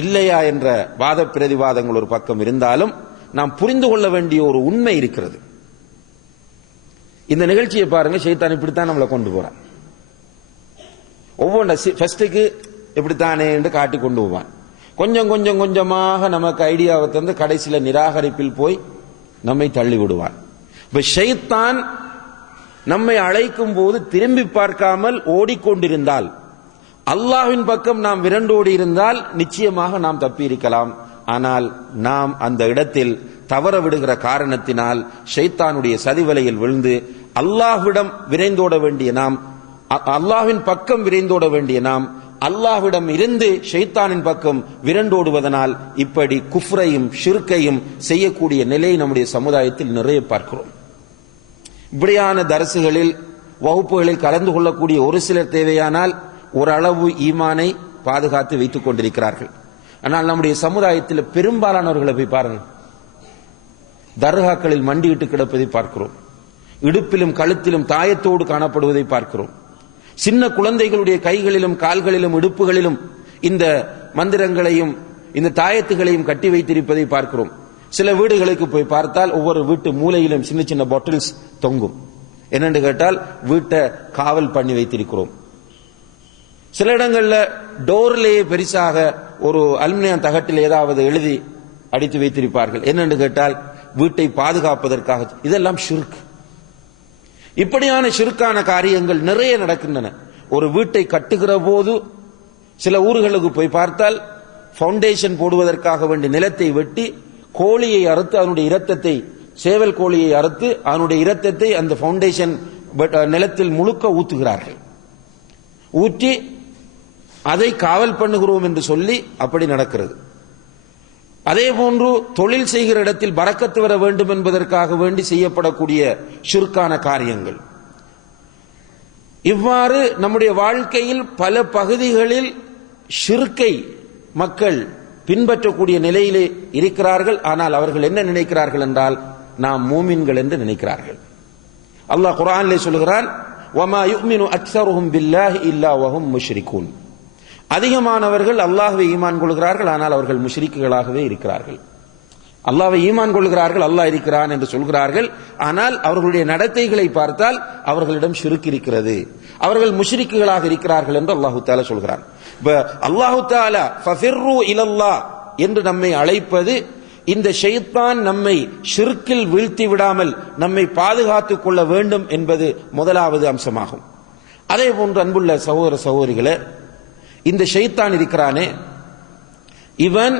இல்லையா என்ற வாத பிரதிவாதங்கள் ஒரு பக்கம் இருந்தாலும் நாம் புரிந்து கொள்ள வேண்டிய ஒரு உண்மை இருக்கிறது. இந்த நிகழ்ச்சியை பாருங்க, ஷைத்தான் இப்படித்தான் நம்மளை கொண்டு போறான். ஒவ்வொன்ற ஃபர்ஸ்டுக்கு இப்படித்தானே என்று காட்டி கொண்டு போவான். கொஞ்சம் கொஞ்சம் கொஞ்சமாக நமக்கு ஐடியாவை தந்து கடைசியில நிராகரிப்பில் போய் நம்மை தள்ளி விடுவான். இப்ப ஷைத்தான் நம்மை அழைக்கும் போது திரும்பி பார்க்காமல் ஓடிக்கொண்டிருந்தால், அல்லாஹ்வின் பக்கம் நாம் விரண்டோடி இருந்தால் நிச்சயமாக நாம் தப்பி இருக்கலாம். ஆனால் நாம் அந்த இடத்தில் தவற விடுகிற காரணத்தினால் ஷைத்தானுடைய சதிவலையில் விழுந்து அல்லாஹ்விடம் விரைந்தோட வேண்டிய நாம், அல்லாஹ்வின் பக்கம் விரைந்தோட வேண்டிய நாம் அல்லாஹ்விடம் இருந்து ஷைத்தானின் பக்கம் விரண்டோடுவதனால் இப்படி குஃப்ரையும் ஷிர்கையும் செய்யக்கூடிய நிலையை நம்முடைய சமுதாயத்தில் நிறைய பார்க்கிறோம். இப்படியான தரசுகளில் வகுப்புகளில் கலந்து கொள்ளக்கூடிய ஒரு சிலர் தேவையானால் ஓரளவு ஈமானை பாதுகாத்து வைத்துக் கொண்டிருக்கிறார்கள். ஆனால் நம்முடைய சமுதாயத்தில் பெரும்பாலானவர்களை போய் பாருங்கள், தர்காக்களில் மண்டியிட்டு கிடப்பதை பார்க்கிறோம். இடுப்பிலும் கழுத்திலும் தாயத்தோடு காணப்படுவதை பார்க்கிறோம். சின்ன குழந்தைகளுடைய கைகளிலும் கால்களிலும் இடுப்புகளிலும் இந்த மந்திரங்களையும் இந்த தாயத்துகளையும் கட்டி வைத்திருப்பதை பார்க்கிறோம். சில வீடுகளுக்கு போய் பார்த்தால் ஒவ்வொரு வீட்டு மூலையிலும் சின்ன சின்ன பாட்டில்ஸ் தொங்கும். என்னென்று கேட்டால் வீட்டை காவல் பண்ணி வைத்திருக்கிறோம். சில இடங்கள்ல டோர்லேயே பெரிசாக ஒரு அலுமினியம் தகட்டில் ஏதாவது எழுதி அடித்து வைத்திருப்பார்கள். என்னென்று கேட்டால் வீட்டை பாதுகாப்பதற்காக. இதெல்லாம் ஷிர்க். இப்படியான ஷிர்கான காரியங்கள் நிறைய நடக்கின்றன. ஒரு வீட்டை கட்டுகிற போது சில ஊர்களுக்கு போய் பார்த்தால் பவுண்டேஷன் போடுவதற்காக வேண்டிய நிலத்தை வெட்டி கோழியை அறுத்து அதனுடைய இரத்தத்தை, சேவல் கோழியை அறுத்து அதனுடைய இரத்தத்தை அந்த பவுண்டேஷன் நிலத்தில் முழுக்க ஊத்துகிறார்கள். ஊற்றி அதை காவல் பண்ணுகிறோம் என்று சொல்லி அப்படி நடக்கிறது. அதே போன்று தொழில் செய்கிற இடத்தில் பரக்கத்து வர வேண்டும் என்பதற்காக வேண்டி செய்யப்படக்கூடிய ஷிர்கான காரியங்கள். இவ்வாறு நம்முடைய வாழ்க்கையில் பல பகுதிகளில் ஷிர்கை மக்கள் பின்பற்றக்கூடிய நிலையிலே இருக்கிறார்கள். ஆனால் அவர்கள் என்ன நினைக்கிறார்கள் என்றால், நாம் மூமின்கள் என்று நினைக்கிறார்கள். அல்லாஹ் குர்ஆனிலே சொல்கிறான், வமா யுமினு அக்ஸருஹும் பில்லாஹி இல்லா வஹும் முஷ்ரிகூன். அதிகமானவர்கள் அல்லாஹ்வை ஈமான் கொள்கிறார்கள், ஆனால் அவர்கள் முஷ்ரிக்குகளாகவே இருக்கிறார்கள். அல்லாஹ்வை ஈமான் கொள்கிறார்கள், அல்லாஹ் இருக்கிறான் என்று சொல்கிறார்கள், ஆனால் அவர்களுடைய நடத்தைகளை பார்த்தால் அவர்களிடம் ஷிர்க் இருக்கிறது, அவர்கள் முஷ்ரிக்குகளாக இருக்கிறார்கள் என்று அல்லாஹு தஆலா சொல்கிறான். அல்லாஹு தஆலா ஃபஃபிர்ரு இலல்லாஹ் என்று நம்மை அழைப்பது இந்த ஷைத்தான் நம்மை ஷிர்கில் வீழ்த்தி விடாமல் நம்மை பாதுகாத்துக் கொள்ள வேண்டும் என்பது முதலாவது அம்சமாகும். அதே போன்று அன்புள்ள சகோதர சகோதரிகளே, இந்த ஷைத்தான் இருக்கிறானே, இவன்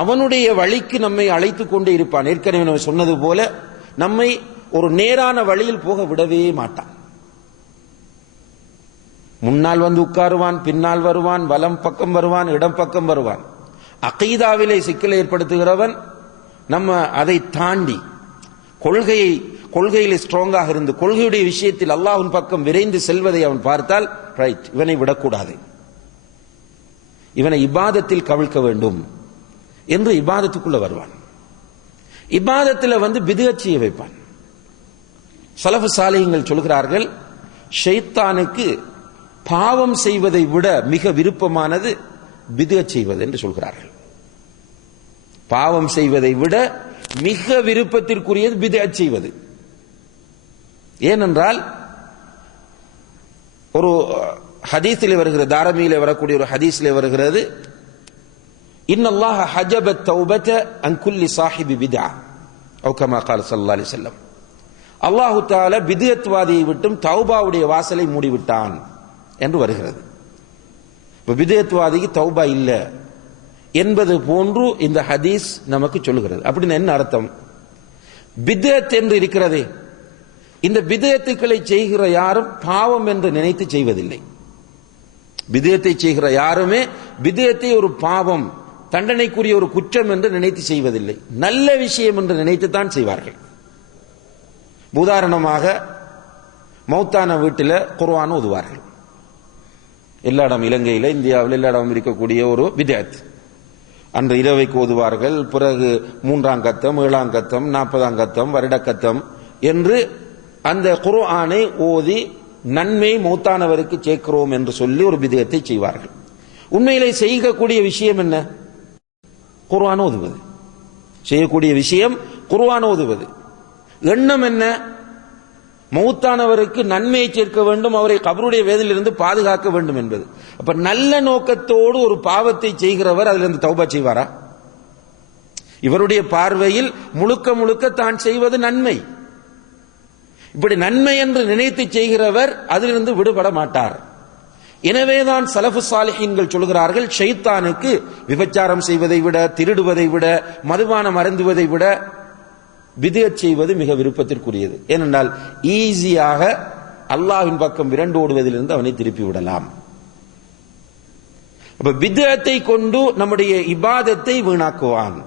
அவனுடைய வழிக்கு நம்மை அழைத்துக் கொண்டே இருப்பான். ஏற்கனவே நம்ம சொன்னது போல நம்மை ஒரு நேரான வழியில் போக விடவே மாட்டான். முன்னால் வந்து உட்காருவான், பின்னால் வருவான், வலம் பக்கம் வருவான், இடம் பக்கம் வருவான். அகீதாவிலே சிக்கல் ஏற்படுத்துகிறவன் நம்ம அதை தாண்டி கொள்கையிலே ஸ்ட்ராங்காக இருந்து கொள்கையுடைய விஷயத்தில் அல்லாஹ்வின் பக்கம் விரைந்து செல்வதை அவன் பார்த்தால், ரைட், இவனை விடக்கூடாது, இவனை இபாதத்தில் கவிழ்க்க வேண்டும் என்று இபாதத்துக்குள்ள வருவான். இபாதத்தில் வந்து பித்அத் செய்ய வைப்பான். ஸலஃபு சாலிஹீன்கள் சொல்கிறார்கள், ஷைத்தானுக்கு பாவம் செய்வதை விட மிக விருப்பமானது பித்அத் செய்வது என்று சொல்கிறார்கள். பாவம் செய்வதை விட மிக விருப்பத்திற்குரியது பித்அத் செய்வது. ஏனென்றால் ஒரு ஹதீஸிலே வருகிறது, தாரமியிலே வரக்கூடிய ஒரு ஹதீஸிலே வருகிறது, இன்னல்லாஹ ஹஜபத் தௌபத அன் குல்லி சாஹிபி பித்ஆ அவ் கமா கால ஸல்லல்லாஹு அலைஹி வஸல்லம். அல்லாஹ் தஆலா பித்அத்வாதியை விட்டும் தௌபாவுடைய வாசலை மூடிவிட்டான் என்று வருகிறது. இப்ப பித்அத்வாதிக்கு தௌபா இல்ல என்பது போன்று இந்த ஹதீஸ் நமக்கு சொல்லுகிறது. அப்படின்னு என்ன அர்த்தம்? பித்அத் என்று இருக்கிறதே, இந்த பித்அத்துக்களை செய்கிற யாரும் பாவம் என்று நினைத்து செய்வதில்லை. பித்அத்தை செய்கிற யாருமே பித்அத்தை ஒரு பாவம், தண்டனைக்குரிய ஒரு குற்றம் என்று நினைத்து செய்வதில்லை. நல்ல விஷயம் என்று நினைத்து தான் செய்வார்கள். உதாரணமாக மௌத்தான வீட்டில் குர்ஆன் ஓதுவார்கள். எல்லா இடம், இலங்கையில், இந்தியாவில் எல்லா இடம் இருக்கக்கூடிய ஒரு பித்அத். அன்று இரவைக்கு ஓதுவார்கள், பிறகு 3ஆம் கத்தம், 7ஆம் கத்தம், 40ஆம் கத்தம், வருடக்கத்தம் என்று அந்த குர்ஆனை ஓதி நன்மை மௌத்தானவருக்கு சேர்க்கிறோம் என்று சொல்லி ஒரு பித்அத்தை செய்வார்கள். உண்மையிலே செய்யக்கூடிய விஷயம் என்ன? குர்ஆன் ஓதுவது. செய்யக்கூடிய விஷயம் குர்ஆன் ஓதுவது. எண்ணம் என்ன? மௌத்தானவருக்கு நன்மையை சேர்க்க வேண்டும், அவரை கபருடைய வேதனையிலிருந்து பாதுகாக்க வேண்டும் என்பது. அப்ப நல்ல நோக்கத்தோடு ஒரு பாவத்தை செய்கிறவர் அதிலிருந்து தௌபா செய்வாரா? இவருடைய பார்வையில் முழுக்க முழுக்க தான் செய்வது நன்மை. இப்படி நன்மை என்று நினைத்து செய்கிறவர் அதிலிருந்து விடுபட மாட்டார். எனவேதான் ஸலஃபு ஸாலிஹீன்கள் சொல்கிறார்கள், ஷைத்தானுக்கு விபச்சாரம் செய்வதை விட, திருடுவதை விட, மதுபானம் அருந்துவதை விட பித்அத் செய்வது மிக விருப்பத்திற்குரியது. ஏனென்றால் ஈஸியாக அல்லாஹ்வின் பக்கம் விரண்டு ஓடுவதிலிருந்து அவனை திருப்பி விடலாம். அப்ப பித்அத்தை கொண்டு நம்முடைய இபாதத்தை வீணாக்குவான்.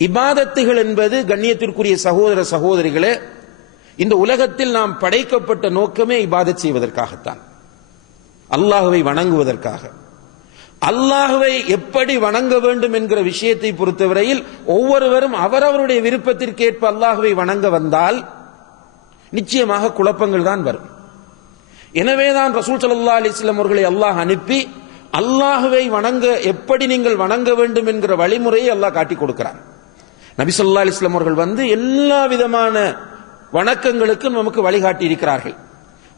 இபாதத்துகள் என்பது கண்ணியத்திற்குரிய சகோதர சகோதரிகளே, இந்த உலகத்தில் நாம் படைக்கப்பட்ட நோக்கமே இபாதத் செய்வதற்காகத்தான், அல்லாஹ்வை வணங்குவதற்காக. அல்லாஹ்வை எப்படி வணங்க வேண்டும் என்கிற விஷயத்தை பொறுத்தவரையில் ஒவ்வொருவரும் அவரவருடைய விருப்பத்திற்கேற்ப அல்லாஹ்வை வணங்க வந்தால் நிச்சயமாக குழப்பங்கள் தான் வரும். எனவேதான் ரசூல் ஸல்லல்லாஹு அலைஹி வஸல்லம் அவர்களை அல்லாஹ் அனுப்பி அல்லாஹ்வை வணங்க, எப்படி நீங்கள் வணங்க வேண்டும் என்கிற வழிமுறையை அல்லாஹ் காட்டி கொடுக்கிறான். நபி ஸல்லல்லாஹு அலைஹி வஸல்லம் அவர்கள் வந்து எல்லா விதமான வணக்கங்களுக்கும் நமக்கு வழிகாட்டி இருக்கிறார்கள்.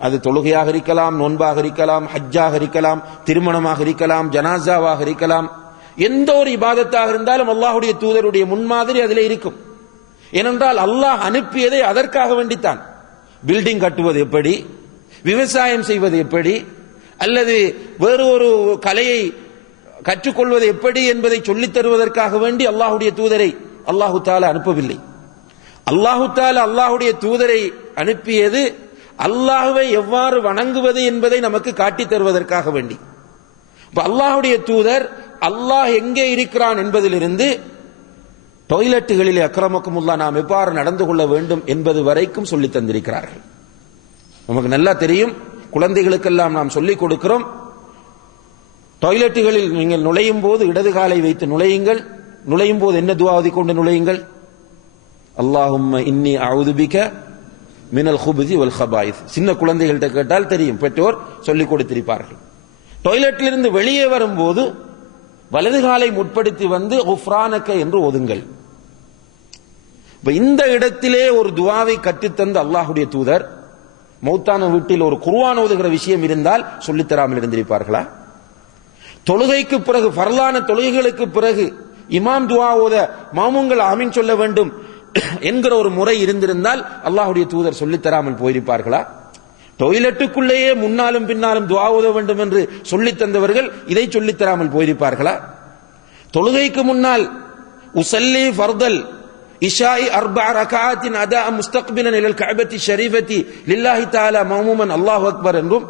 அது தொழுகையாக இருக்கலாம், நோன்பாக இருக்கலாம், ஹஜ்ஜாக இருக்கலாம், திருமணமாக இருக்கலாம், ஜனாசாவாக இருக்கலாம், எந்த ஒரு இபாதத்தாக இருந்தாலும் அல்லாஹ்வுடைய தூதருடைய முன்மாதிரி அதிலே இருக்கும். ஏனென்றால் அல்லாஹ் அனுப்பியதை அதற்காக வேண்டித்தான். பில்டிங் கட்டுவது எப்படி, விவசாயம் செய்வது எப்படி, அல்லது வேறு ஒரு கலையை கற்றுக்கொள்வது எப்படி என்பதை சொல்லித் தருவதற்காக வேண்டி அல்லாஹ்வுடைய தூதரை அல்லாஹு தஆலா அனுப்பவில்லை. அல்லாஹு தஆலா அல்லாஹ்வுடைய தூதரை அனுப்பியது அல்லாஹ்வை எவ்வாறு வணங்குவது என்பதை நமக்கு காட்டித் தருவதற்காக வேண்டி. அல்லாஹ்வுடைய தூதர் அல்லாஹ் எங்கே இருக்கிறான் என்பதிலிருந்து டாய்லெட்டுகளிலே அக்ரமக்குமுல்லாஹ் நாம் எவ்வாறு நடந்து கொள்ள வேண்டும் என்பது வரைக்கும் சொல்லித் தந்திருக்கிறார்கள். நமக்கு நல்லா தெரியும், குழந்தைகளுக்கெல்லாம் நாம் சொல்லிக் கொடுக்கிறோம், டாய்லெட்டுகளில் நீங்கள் நுழையும் போது இடது காலை வைத்து நுழையுங்கள். நுழையும் போது என்ன துஆ ஓதிக்கொண்டு நுழையுங்கள்? அல்லாஹும்ம இன்னி அஊது பிக மினல் குபுதி வல் கபாயிஸ். சின்ன குழந்தைகள்கிட்ட கேட்டால் தெரியும், பெற்றோர் சொல்லிக் கொடுத்திருப்பார்கள். டாய்லெட்டிலிருந்து வெளியே வரும்போது வலது காலை முற்படுத்தி வந்து குஃப்ரானக என்று ஓதுங்கள். இந்த இடத்திலே ஒரு துஆவை கற்றுத்தந்த அல்லாஹ்வுடைய தூதர் மௌத்தான வீட்டில் ஒரு குர்ஆன் ஓதுகிற விஷயம் இருந்தால் சொல்லித்தராமல் இருந்திருப்பார்களா? தொழுகைக்கு பிறகு, ஃபர்லான தொழுகைகளுக்கு பிறகு இமாம் துஆ ஓத மாமூங்கள் ஆமீன் சொல்ல வேண்டும் என்கிற ஒரு முறை இருந்திருந்தால் அல்லாஹ்வுடைய தூதர் சொல்லித்தராமல் போயிருப்பார்களா? டாய்லெட்டுக்குள்ளேயே முன்னாலும் பின்னாலும் துஆ ஓத வேண்டும் என்று சொல்லித் தந்தவர்கள் இதை சொல்லித்தராமல் போயிருப்பார்களா? தொழுகைக்கு முன்னால் உஸல்லி ஃபர்தல் இஷாஇ 4 ரக்அத்தின் அதா முஸ்தக்பிலன் இலல் கஅபத்தி ஷரீஃபத்தி லில்லாஹி தஆலா மஅமூமன் அல்லாஹு அக்பர் என்றும்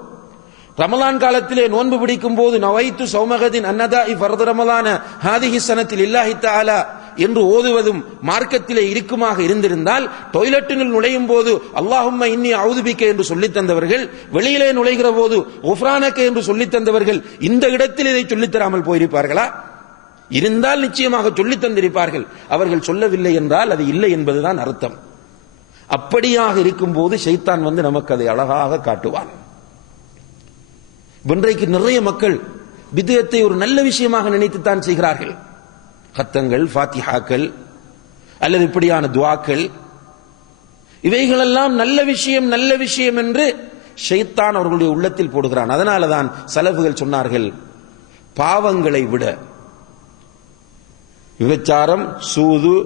ரமலான் காலத்திலே நோன்பு பிடிக்கும் போது நவைத்து சௌமகதின் அன்னதாஇ ஃபர்து ரமலான ஹாதிஹி ஸனத்தில் இல்லாஹி தஆலா என்று ஓதுவதும் மார்க்கத்திலே இருக்குமாக இருந்திருந்தால், டாய்லெட்டினுள் நுழையும் போது அல்லாஹும்ம இன்னி அஊது பிக்க என்று சொல்லித் தந்தவர்கள், வெளியிலே நுழைகிற போது குஃப்ரானக என்று சொல்லித் தந்தவர்கள் இந்த இடத்தில் இதை சொல்லித் தராமல் போயிருப்பார்களா? இருந்தால் நிச்சயமாக சொல்லித் தந்திருப்பார்கள். அவர்கள் சொல்லவில்லை என்றால் அது இல்லை என்பதுதான் அர்த்தம். அப்படியாக இருக்கும் போது ஷைத்தான் வந்து நமக்கு அதை அழகாக காட்டுவான். இன்றைக்கு நிறைய மக்கள் பித்அத்தை ஒரு நல்ல விஷயமாக நினைத்துத்தான் செய்கிறார்கள். கத்தங்கள், ஃபாத்திஹாக்கள் அல்லது இப்படியான துஆக்கள், இவைகளெல்லாம் நல்ல விஷயம் நல்ல விஷயம் என்று ஷைத்தான் அவர்களுடைய உள்ளத்தில் போடுகிறான். அதனாலதான் சலஃபுகள் சொன்னார்கள், பாவங்களை விட விபச்சாரம், சூது,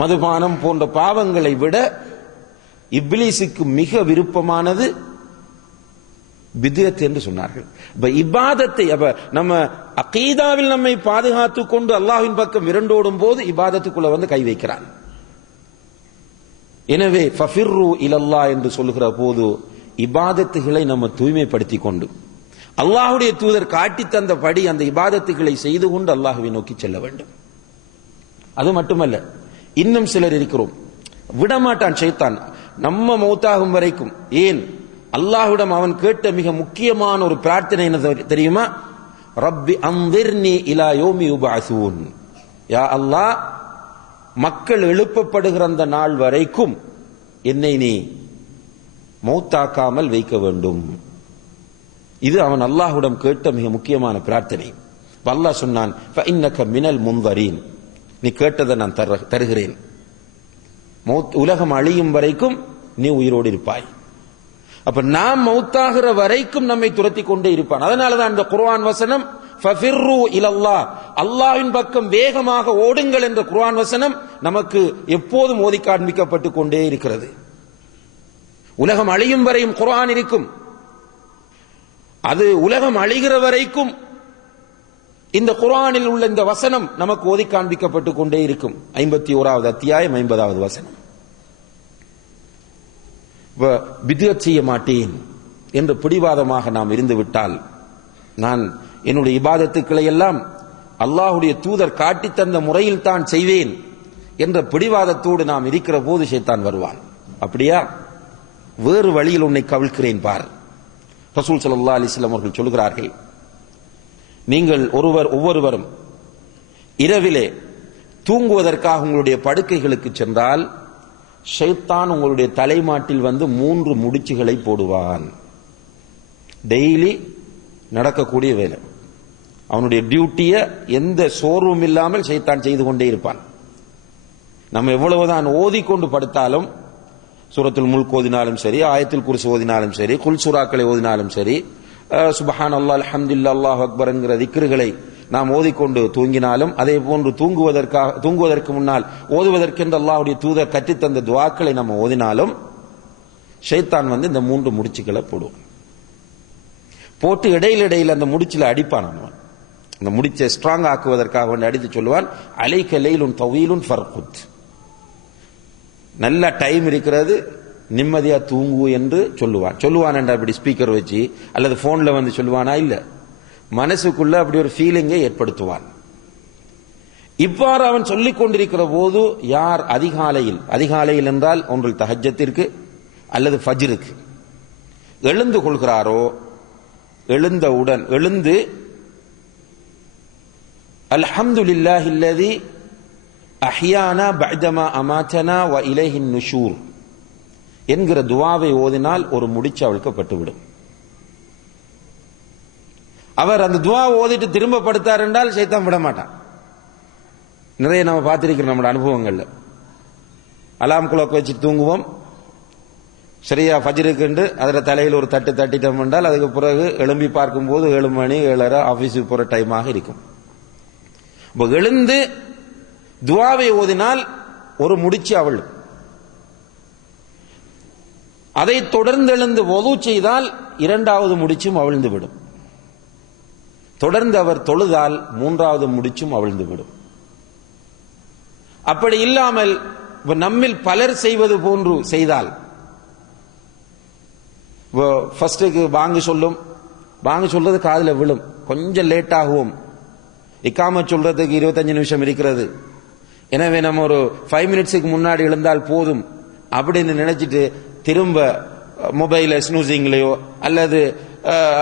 மதுபானம் போன்ற பாவங்களை விட இப்லீஸுக்கு மிக விருப்பமானது பித்அத் என்று சொன்னார்கள். இபாதத்தை நம்ம அகீதாவில் நம்மை பாதுகாத்துக் கொண்டு அல்லாஹ்வின் பக்கம் விரண்டோடும் போது இபாதத்துக்குள்ள வந்து கை வைக்கிறான். எனவே ஃபஃபிர்ரு இலல்லாஹ் என்று சொல்லுகிற போது இபாதத்துகளை நம்ம தூய்மைப்படுத்திக் கொண்டு அல்லாஹ்வுடைய தூதர் காட்டி தந்த படி அந்த இபாதத்துகளை செய்து கொண்டு அல்லாஹ்வை நோக்கி செல்ல வேண்டும். அது மட்டுமல்ல, இன்னும் சிலர் இருக்கிறோம், விடமாட்டான் ஷைத்தான் நம்ம மௌத்தாகும் வரைக்கும். ஏன்? அல்லாஹ்விடம் அவன் கேட்ட மிக முக்கியமான ஒரு பிரார்த்தனை என்ன தெரியுமா? ரப்பி அன்திர்னி இலா யௌமி யுபஅஸூன். யா அல்லாஹ், மக்கள் எழுப்பப்படுகிற அந்த நாள் வரைக்கும் என்னை நீ மௌத்தாக்காமல் வைக்க வேண்டும். இது அவன் அல்லாஹ்விடம் கேட்ட மிக முக்கியமான பிரார்த்தனை. அல்லாஹ் சொன்னான், ஃபஇன்னக மினல் முன்தரீன், நீ கேட்டதை நான் தருகிறேன். உலகம் அழியும் வரைக்கும் நீ உயிரோடு இருப்பாய். அப்ப நாம் மௌத்தாகிற வரைக்கும் நம்மை துரத்தி கொண்டே இருப்பான். அதனாலதான் இந்த குர்ஆன் வசனம் ஃபஃபிர்ரு இலல்லாஹ், அல்லாஹ்வின் பக்கம் வேகமாக ஓடுங்கள் என்ற குர்ஆன் வசனம் நமக்கு எப்போதும் ஓதி காண்பிக்கப்பட்டு கொண்டே இருக்கிறது. உலகம் அழியும் வரையும் குர்ஆன் இருக்கும். அது உலகம் அழிகிற வரைக்கும் இந்த குர்ஆனில் உள்ள இந்த வசனம் நமக்கு ஓதி காண்பிக்கப்பட்டு கொண்டே இருக்கும். 51வது அத்தியாயம் 50வது வசனம். பித்அத் செய்ய மாட்டேன் என்று பிடிவாதமாக நாம் இருந்து விட்டால், நான் என்னுடைய இபாதத்துக்களை எல்லாம் அல்லாஹ்வுடைய தூதர் காட்டி தந்த முறையில் தான் செய்வேன் என்ற பிடிவாதத்தோடு நாம் இருக்கிற போது ஷைத்தான் வருவான். அப்படியா? வேறு வழியில் உன்னை கவிழ்க்கிறேன் பார். ரசூல் ஸல்லல்லாஹு அலைஹி வஸல்லம் அவர்கள் சொல்கிறார்கள், நீங்கள் ஒவ்வொருவரும் இரவிலே தூங்குவதற்காக உங்களுடைய படுக்கைகளுக்கு சென்றால் ஷைத்தான் உங்களுடைய தலைமாட்டில் வந்து 3 முடிச்சுகளை போடுவான். டெய்லி நடக்கக்கூடிய வேலை. அவனுடைய டியூட்டியை எந்த சோர்வும் இல்லாமல் ஷைத்தான் செய்து கொண்டே இருப்பான். நம்ம எவ்வளவுதான் ஓதிக்கொண்டு படுத்தாலும், சூரத்துல் முல்க் ஓதினாலும் சரி, ஆயத்துல் குர்சி ஓதினாலும் சரி, குல் சூராக்களை ஓதினாலும் சரி, சுப்ஹான் அல்லாஹ், அல்ஹம்துலில்லாஹ், அல்லாஹு அக்பர் என்கிற திக்ருகளை நாம் ஓதிக்கொண்டு தூங்கினாலும், அதே போன்று தூங்குவதற்கு முன்னால் ஓதுவதற்கென்று அல்லாஹ்வுடைய தூதர் கற்றுத்தந்த துஆக்களை நம்ம ஓதினாலும் ஷைத்தான் வந்து இந்த 3 முடிச்சுகளை போடுவான். போட்டு இடையில அந்த முடிச்சில அடிப்பான். அந்த முடிச்சை ஸ்ட்ராங் ஆக்குவதற்காக அடித்து சொல்லுவான், அலைக லைலுன் தவீலுன் ஃபர்குத், நல்ல டைம் இருக்கிறது, நிம்மதியா தூங்கு என்று சொல்லுவான் என்ற அப்படி ஸ்பீக்கர் வச்சு அல்லது போன்ல வந்து சொல்லுவானா? இல்ல, மனசுக்குள்ள அப்படி ஒரு ஃபீலிங்கை ஏற்படுத்துவான். இவ்வாறு அவன் சொல்லிக் கொண்டிருக்கிற போது யார் அதிகாலையில் என்றால் ஒன்று தஹஜ்ஜத்திற்கு அல்லது ஃபஜ்ருக்கு எழுந்து கொள்கிறாரோ, எழுந்து அல்ஹம்துலில்லாஹில்லதி அஹ்யானா பஅதமா அமாதனா வ இலைஹின் நுஷூர் என்கிற துஆவை ஓதினால் ஒரு முடிச்சு அவிழ்க்கப்பட்டுவிடும். அவர் அந்த துஆ ஓதிட்டு திரும்ப படுத்தார் என்றால் ஷைத்தான் விட மாட்டான். நிறைய நம்ம பார்த்திருக்கிறோம் நம்முடைய அனுபவங்கள்ல. அலாம் குலோக் வச்சு தூங்குவோம், சரியா ஃபஜ்ருக்கு அதில் தலையில் ஒரு தட்டு தட்டிட்டோம் என்றால் அதுக்கு பிறகு எழும்பி பார்க்கும் போது 7 மணி 7:30 ஆபீஸுக்கு போற டைமாக இருக்கும். எழுந்து துஆவை ஓதினால் ஒரு முடிச்சு அவள். அதை தொடர்ந்து எழுந்து வுது செய்தால் 2வது முடிச்சும் அவிழ்ந்து விடும். தொடர்ந்து அவர் தொழுதால் 3வது முடிச்சும் அவிழ்ந்து விடும். அப்படி இல்லாமல் நம்மில் பலர் செய்வது போன்று செய்தால், ஃபர்ஸ்டுக்கு வாங்க சொல்லும், வாங்க சொல்றது காதுல விழும், கொஞ்சம் லேட் ஆகும். இக்காமத் சொல்றதுக்கு 25 நிமிஷம் இருக்கிறது, எனவே நம்ம ஒரு 5 மினிட்ஸுக்கு முன்னாடி எழுந்தால் போதும் அப்படின்னு நினைச்சிட்டு திரும்ப மொபைல ஸ்னூசிங்லயோ அல்லது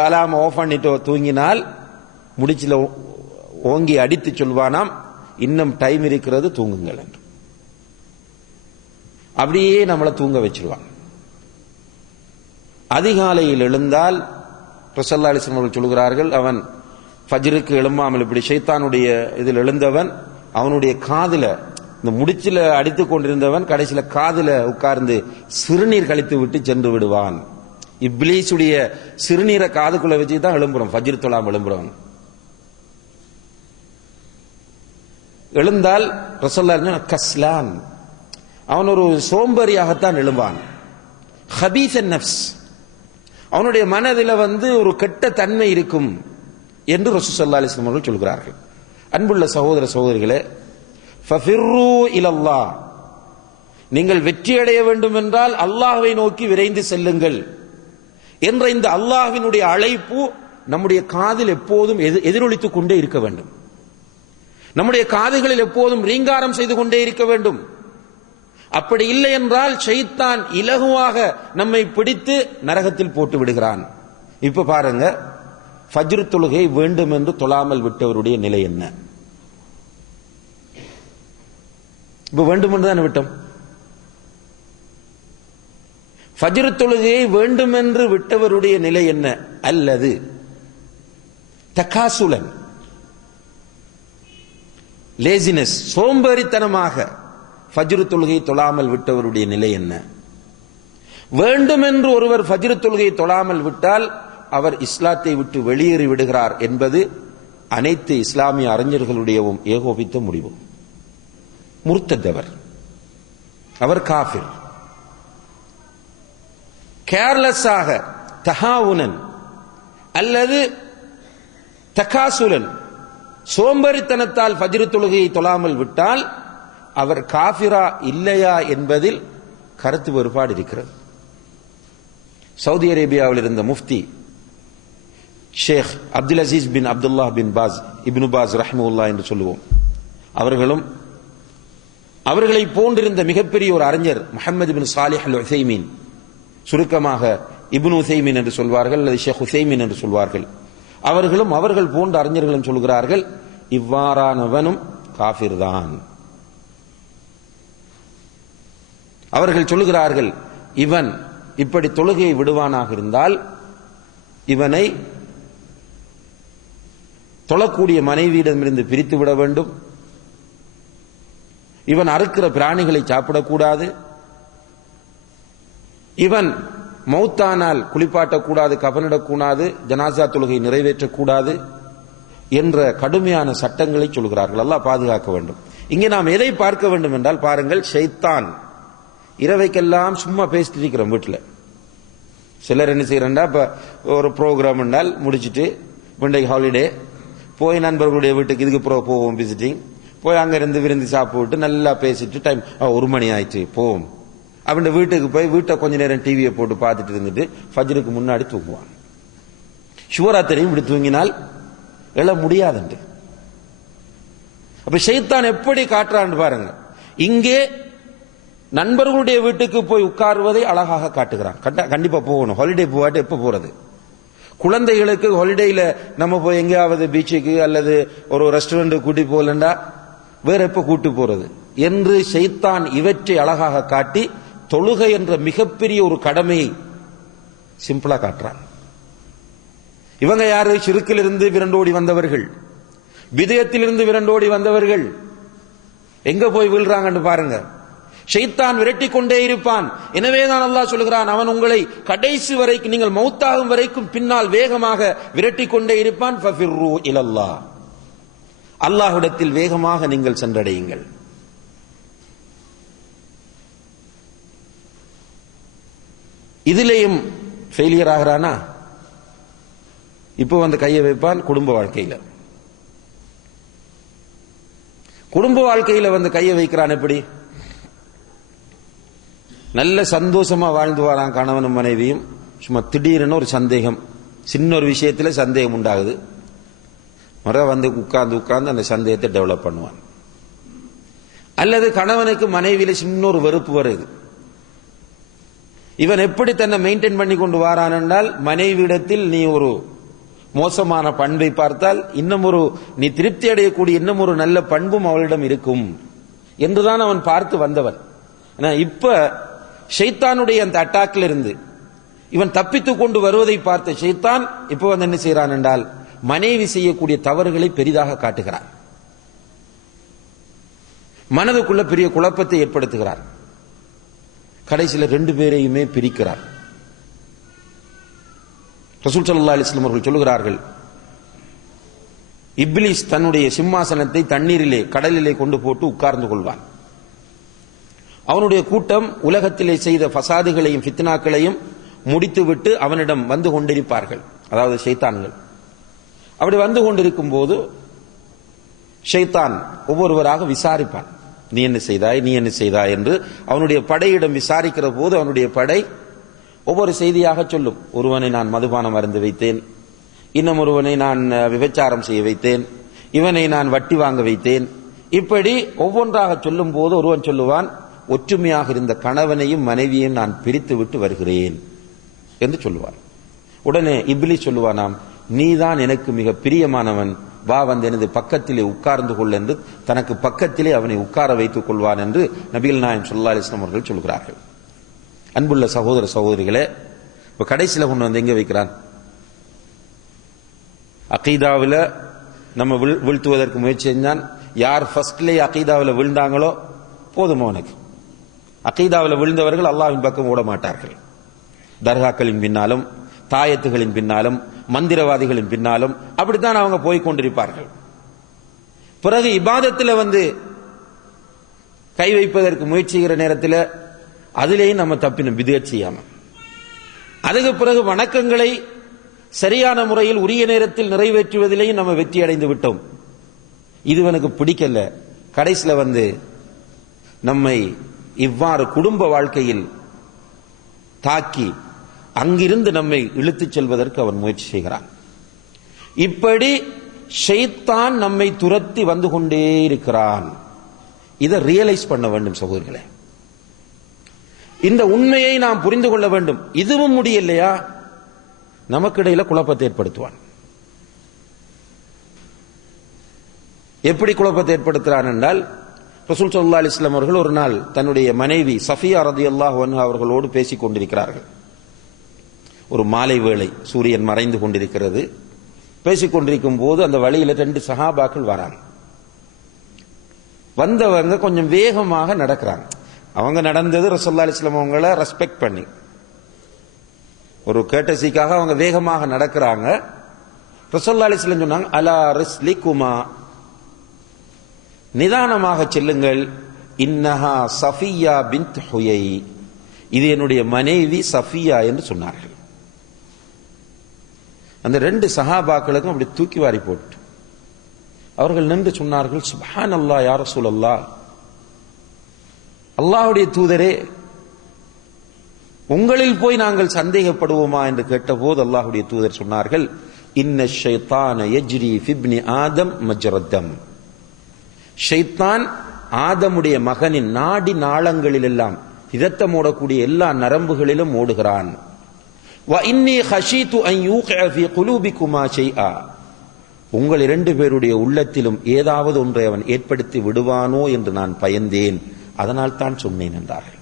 அலாம் ஆஃப் பண்ணிட்டோ தூங்கினால் முடிச்சில ஓங்கி அடித்து சொல்வானாம், இன்னும் டைம் இருக்கிறது தூங்குங்கள் என்று. அப்படியே நம்மளை தூங்க வச்சிருவான். அதிகாலையில் எழுந்தால் ரசூலுல்லாஹி அலைஹி வஸல்லம் சொல்கிறார்கள், அவன் ஃபஜ்ருக்கு எழும்பாமல் இப்படி ஷைத்தானுடைய இதில் எழுந்தவன் அவனுடைய காதுல இந்த முடிச்சில அடித்துக் கொண்டிருந்தவன் கடைசியில காதுல உட்கார்ந்து சிறுநீர் கழித்து விட்டு சென்று விடுவான். இப்லீசுடைய சிறுநீரை காதுக்குள்ள வச்சு தான் எழும்புறோம், ஃபஜ்ர் தொழாம எழும்புறோம். எழுந்தால் ரசூலுல்லாஹி கஸ்லான், அவன் ஒரு சோம்பேறியாகத்தான் எழும்பான். ஹபீஸன் நஃப்ஸ், அவனுடைய மனதில் ஒரு கெட்ட தன்மை இருக்கும் என்று ரசூல் ஸல்லல்லாஹு அலைஹி வஸல்லம் அவர்கள் சொல்கிறார்கள். அன்புள்ள சகோதர சகோதரிகளே, ஃபஃபிர்ரு இலல்லாஹ், நீங்கள் வெற்றி அடைய வேண்டும் என்றால் அல்லாஹ்வை நோக்கி விரைந்து செல்லுங்கள் என்ற இந்த அல்லாஹ்வினுடைய அழைப்பு நம்முடைய காதில் எப்போதும் எதிரொலித்துக் கொண்டே இருக்க வேண்டும். நம்முடைய காதுகளில் எப்போதும் ரீங்காரம் செய்து கொண்டே இருக்க வேண்டும். அப்படி இல்லை என்றால் ஷைத்தான் இலகுவாக நம்மை பிடித்து நரகத்தில் போட்டு விடுகிறான். இப்ப பாருங்க, ஃபஜ்ர் தொழுகை வேண்டும் என்று தொழாமல் விட்டவருடைய நிலை என்ன? இப்ப வேண்டும் என்று தான் விட்டோம். ஃபஜ்ர் தொழுகையை வேண்டும் என்று விட்டவருடைய நிலை என்ன? அல்லது தகாசுலன், லேசினஸ், சோம்பேறித்தனமாக ஃபஜ்ர் தொழுகை தொழாமல் விட்டவருடைய நிலை என்ன? வேண்டும் என்று ஒருவர் ஃபஜ்ர் தொழுகை தொழாமல் விட்டால் அவர் இஸ்லாத்தை விட்டு வெளியேறி விடுகிறார் என்பது அனைத்து இஸ்லாமிய அறிஞர்களுடையவும் ஏகோபித்த முடிவு. முர்த்ததவர், அவர் காஃபிர். கேர்லெஸ்ஸாக, தஹாவுனன் அல்லது தகாசுலன், சோம்பேறித்தனத்தால் ஃபஜ்ர் தொழுகையை தொழாமல் விட்டால் அவர் காஃபிரா இல்லையா என்பதில் கருத்து வேறுபாடு இருக்கிறது. சவுதி அரேபியாவில் இருந்த முஃப்தி ஷேக் அப்துல் அசீஸ் பின் அப்துல்லாஹ் பின் பாஸ், இப்னு பாஸ் ரஹ்மத்துல்லாஹ் என்று சொல்லுவோம், அவர்களும் அவர்களை போன்றிருந்த மிகப்பெரிய ஒரு அறிஞர் முஹம்மது பின் சாலிஹ் அல் உஸைமீன், சுருக்கமாக இப்னு உஸைமீன் என்று சொல்வார்கள் அல்லது ஷேக் உஸைமீன் என்று சொல்வார்கள், அவர்களும் அவர்கள் போன்ற அறிஞர்களும் சொல்கிறார்கள், இவ்வாறானவனும் காஃபிர் தான். அவர்கள் சொல்லுகிறார்கள், இவன் இப்படி தொழுகையை விடுவானாக இருந்தால் இவனை தொழக்கூடிய மனைவியிடமிருந்து பிரித்து விட வேண்டும், இவன் அறுக்கிற பிராணிகளை சாப்பிடக்கூடாது, இவன் மௌத்தானால் குளிப்பாட்டக்கூடாது, கபனிடக்கூடாது, ஜனாசா தொழுகை நிறைவேற்றக்கூடாது என்ற கடுமையான சட்டங்களை சொல்கிறார்கள். அல்லாஹ் பாதுகாக்க வேண்டும். இங்கே நாம் எதை பார்க்க வேண்டும் என்றால், பாருங்கள், ஷைத்தான் இரவைக்கெல்லாம் சும்மா பேசிட்டு இருக்கிறோம் வீட்டில். சிலர் என்ன செய்யறா, இப்ப ஒரு ப்ரோக்ராம் என்றால் முடிச்சுட்டு இன்றைக்கு ஹாலிடே போய் நண்பர்களுடைய வீட்டுக்கு இதுக்கு போவோம் விசிட்டிங், போய் அங்கிருந்து விருந்து சாப்பிட்டு நல்லா பேசிட்டு டைம் 1 மணி ஆயிடுச்சு போவோம் அப்படின்ற வீட்டுக்கு போய் வீட்டை கொஞ்ச நேரம் டிவியை போட்டு பார்த்துட்டு இருந்துட்டு ஃபஜ்ருக்கு முன்னாடி தூங்குவான். சிவராத்திரியும் இப்படி தூங்கினால் எழ முடியாதுண்டு. அப்ப ஷைத்தான் எப்படி காட்டுறான்னு பாருங்க. இங்கே நண்பர்களுடைய வீட்டுக்கு போய் உட்காருவதை அழகாக காட்டுகிறான். கண்டிப்பா போகணும், ஹாலிடே போவாட்டு எப்ப போறது? குழந்தைகளுக்கு ஹாலிடேல நம்ம போய் எங்கேயாவது பீச்சுக்கு அல்லது ஒரு ரெஸ்டாரண்ட் கூட்டி போகலண்டா வேற எப்ப கூட்டு போறது என்று ஷைத்தான் இவற்றை அழகாக காட்டி தொழுகை என்ற மிகப்பெரிய ஒரு கடமையை சிம்பிளா காட்டுறான். இவங்க யாரு? ஷிர்கிலிருந்து விரண்டோடி வந்தவர்கள், பிதயத்திலிருந்து விரண்டோடி வந்தவர்கள். எங்க போய் விழுறாங்கன்னு பாருங்க. ஷைத்தான் விரட்டி கொண்டே இருப்பான். எனவேதான் அல்லாஹ் சொல்கிறான், அவன் உங்களை கடைசி வரைக்கும், நீங்கள் மௌத்தாகும் வரைக்கும் பின்னால் வேகமாக விரட்டி கொண்டே இருப்பான். ஃபஃபிர்ரு இலல்லாஹ், அல்லாஹ்விடத்தில் வேகமாக நீங்கள் சென்றடையுங்கள். இதிலேயும் ஃபெயிலியர் ஆகிறானா? இப்போ வந்து கையை வைப்பான் குடும்ப வாழ்க்கையில. குடும்ப வாழ்க்கையில வந்து கையை வைக்கிறான். எப்படி? நல்ல சந்தோஷமா வாழ்ந்து வரான் கணவனும் மனைவியும். சும்மா திடீரென ஒரு சந்தேகம், சின்ன ஒரு விஷயத்துல சந்தேகம் உண்டாகுது, முறை வந்து உட்கார்ந்து அந்த சந்தேகத்தை டெவலப் பண்ணுவான். அல்லது கணவனுக்கு மனைவியில சின்ன ஒரு வெறுப்பு வருது. இவன் எப்படி தன்னை மெயின்டைன் பண்ணி கொண்டு வாரான் என்றால், மனைவியிடத்தில் நீ ஒரு மோசமான பண்பை பார்த்தால் இன்னும் ஒரு நீ திருப்தி அடையக்கூடிய இன்னும் ஒரு நல்ல பண்பும் அவளிடம் இருக்கும் என்றுதான் அவன் பார்த்து வந்தவன். இப்ப ஷைத்தானுடைய அந்த அட்டாக்ல இருந்து இவன் தப்பித்துக் கொண்டு வருவதை பார்த்த ஷைத்தான் இப்ப வந்து என்ன செய்யறான் என்றால், மனைவி செய்யக்கூடிய தவறுகளை பெரிதாக காட்டுகிறான், மனதுக்குள்ள பெரிய குழப்பத்தை ஏற்படுத்துகிறார், கடைசியில் 2 பேரையுமே பிரிக்கிறார். ரசூல் ஸல்லல்லாஹு அலைஹி வஸல்லம் அவர்கள் சொல்லுகிறார்கள், இப்லீஸ் தன்னுடைய சிம்மாசனத்தை தண்ணீரிலே கடலிலே கொண்டு போட்டு உட்கார்ந்து கொள்வான். அவனுடைய கூட்டம் உலகத்திலே செய்த ஃபசாதுகளையும் ஃபித்னாக்களையும் முடித்துவிட்டு அவனிடம் வந்து கொண்டிருப்பார்கள், அதாவது ஷைத்தான்கள். அப்படி வந்து கொண்டிருக்கும் போது ஷைத்தான் ஒவ்வொருவராக விசாரிப்பான், நீ என்ன செய்தாய், நீ என்ன செய்தாய் என்று அவனுடைய படையிடம் விசாரிக்கிற போது அவனுடைய படை ஒவ்வொரு செய்தியாக சொல்லும். ஒருவனை நான் மதுபானம் அருந்து வைத்தேன், இன்னும் ஒருவனை நான் விபச்சாரம் செய்ய வைத்தேன், இவனை நான் வட்டி வாங்க வைத்தேன். இப்படி ஒவ்வொன்றாக சொல்லும் போது ஒருவன் சொல்லுவான், ஒற்றுமையாக இருந்த கணவனையும் மனைவியையும் நான் பிரித்து விட்டு வருகிறேன் என்று சொல்லுவான். உடனே இப்லீஸ் சொல்லுவானாம், நீதான் எனக்கு மிக பிரியமானவன், வா வந்து எனது பக்கத்திலே உட்கார்ந்து கொள் என்று தனக்கு பக்கத்திலே அவனை உட்கார வைத்துக் கொள்வான் என்று நபிகள் நாயகம் ஸல்லல்லாஹு அலைஹி வஸல்லம் அவர்கள் சொல்கிறார்கள். அன்புள்ள சகோதர சகோதரிகளே, இப்ப கடைசியில கொண்டு வந்து எங்க வைக்கிறான்? அகீதாவில் நம்ம வீழ்த்துவதற்கு முயற்சி செஞ்சான். யார் ஃபர்ஸ்ட்லேயே அகீதாவில் விழுந்தாங்களோ போதும் அவனுக்கு. அகீதாவில் விழுந்தவர்கள் அல்லாஹ்வின் பக்கம் ஓட மாட்டார்கள். தர்காக்களின் பின்னாலும் தாயத்துகளின் பின்னாலும் மந்திரவாதிகளின் பின்னாலும் அப்படித்தான் அவங்க போய்கொண்டிருப்பார்கள். பிறகு இபாதத்தில் வந்து கை வைப்பதற்கு முயற்சி செய்கிற நேரத்தில் அதிலேயும் நம்ம தப்பினோம், பிதுஅத் செய்யாம. அதுக்கு பிறகு வணக்கங்களை சரியான முறையில் உரிய நேரத்தில் நிறைவேற்றுவதிலேயும் நம்ம வெற்றி அடைந்து விட்டோம். இது எனக்கு பிடிக்கல. கடைசியில் வந்து நம்மை இவ்வாறு குடும்ப வாழ்க்கையில் தாக்கி அங்கிருந்து நம்மை இழுத்துச் செல்வதற்கு அவன் முயற்சி செய்கிறான். இப்படி ஷைத்தான் நம்மை துரத்தி வந்து கொண்டே இருக்கிறான். இதை ரியலைஸ் பண்ண வேண்டும் சகோதரர்களே. இந்த உண்மையை நாம் புரிந்து கொள்ள வேண்டும். இதுவும் முடியலையா, நமக்கு இடையில குழப்பத்தை ஏற்படுத்துவான். எப்படி குழப்பத்தை ஏற்படுத்துகிறான் என்றால், ரசூல் ஸல்லல்லாஹு அலைஹி வஸல்லம் அவர்கள் ஒரு நாள் தன்னுடைய மனைவி சஃபியா ரலியல்லாஹு அன்ஹா அவர்களோடு பேசிக் கொண்டிருக்கிறார்கள். ஒரு மாலை வேளை, சூரியன் மறைந்து கொண்டிருக்கிறது. பேசிக் கொண்டிருக்கும் போது அந்த வழியில 2 சஹாபாக்கள் வராங்க. வந்தவங்க கொஞ்சம் வேகமாக நடக்கிறாங்க. அவங்க நடந்தது ரசூலுல்லாஹி அலைஹி வஸல்லம் அவங்களை ரெஸ்பெக்ட் பண்ணி, ஒரு கேட்டசிக்காக அவங்க வேகமாக நடக்கிறாங்க. ரசூலுல்லாஹி அலைஹி வஸல்லம் சொன்னாங்க, அலா ரிஸ்லிகுமா, நிதானமாக செல்லுங்கள், இன்னஹா சஃபியா பின்த் ஹுயை, இது என்னுடைய மனைவி சஃபியா என்று சொன்னார்கள். அந்த 2 சஹாபாக்களுக்கும் அப்படி தூக்கி வாரி போட்டு அவர்கள் நின்று சொன்னார்கள், சுப்ஹானல்லாஹ் யா ரசூலல்லாஹ், அல்லாஹ்வுடைய தூதரே, உங்களில் போய் நாங்கள் சந்தேகப்படுவோமா என்று கேட்டபோது அல்லாஹ்வுடைய தூதர் சொன்னார்கள், இன்ன ஷைத்தான யஜ்ரி ஃபி இப்னி ஆதம் மஜ்ரத்தம், ஷைத்தான் ஆதமுடைய மகனின் நாடி நாளங்களில் எல்லாம் இரத்தம் ஓடக்கூடிய எல்லா நரம்புகளிலும் ஓடுகிறான். வ இன்னி ஹஷீது அன் யூகிஅ ஃபீ குலூபிகுமா ஷைஆ, உங்கள் 2 பேருடைய உள்ளத்திலும் ஏதாவது ஒன்றை அவன் ஏற்படுத்தி விடுவானோ என்று நான் பயந்தேன், அதனால் தான் சொன்னேன் என்றார்கள்.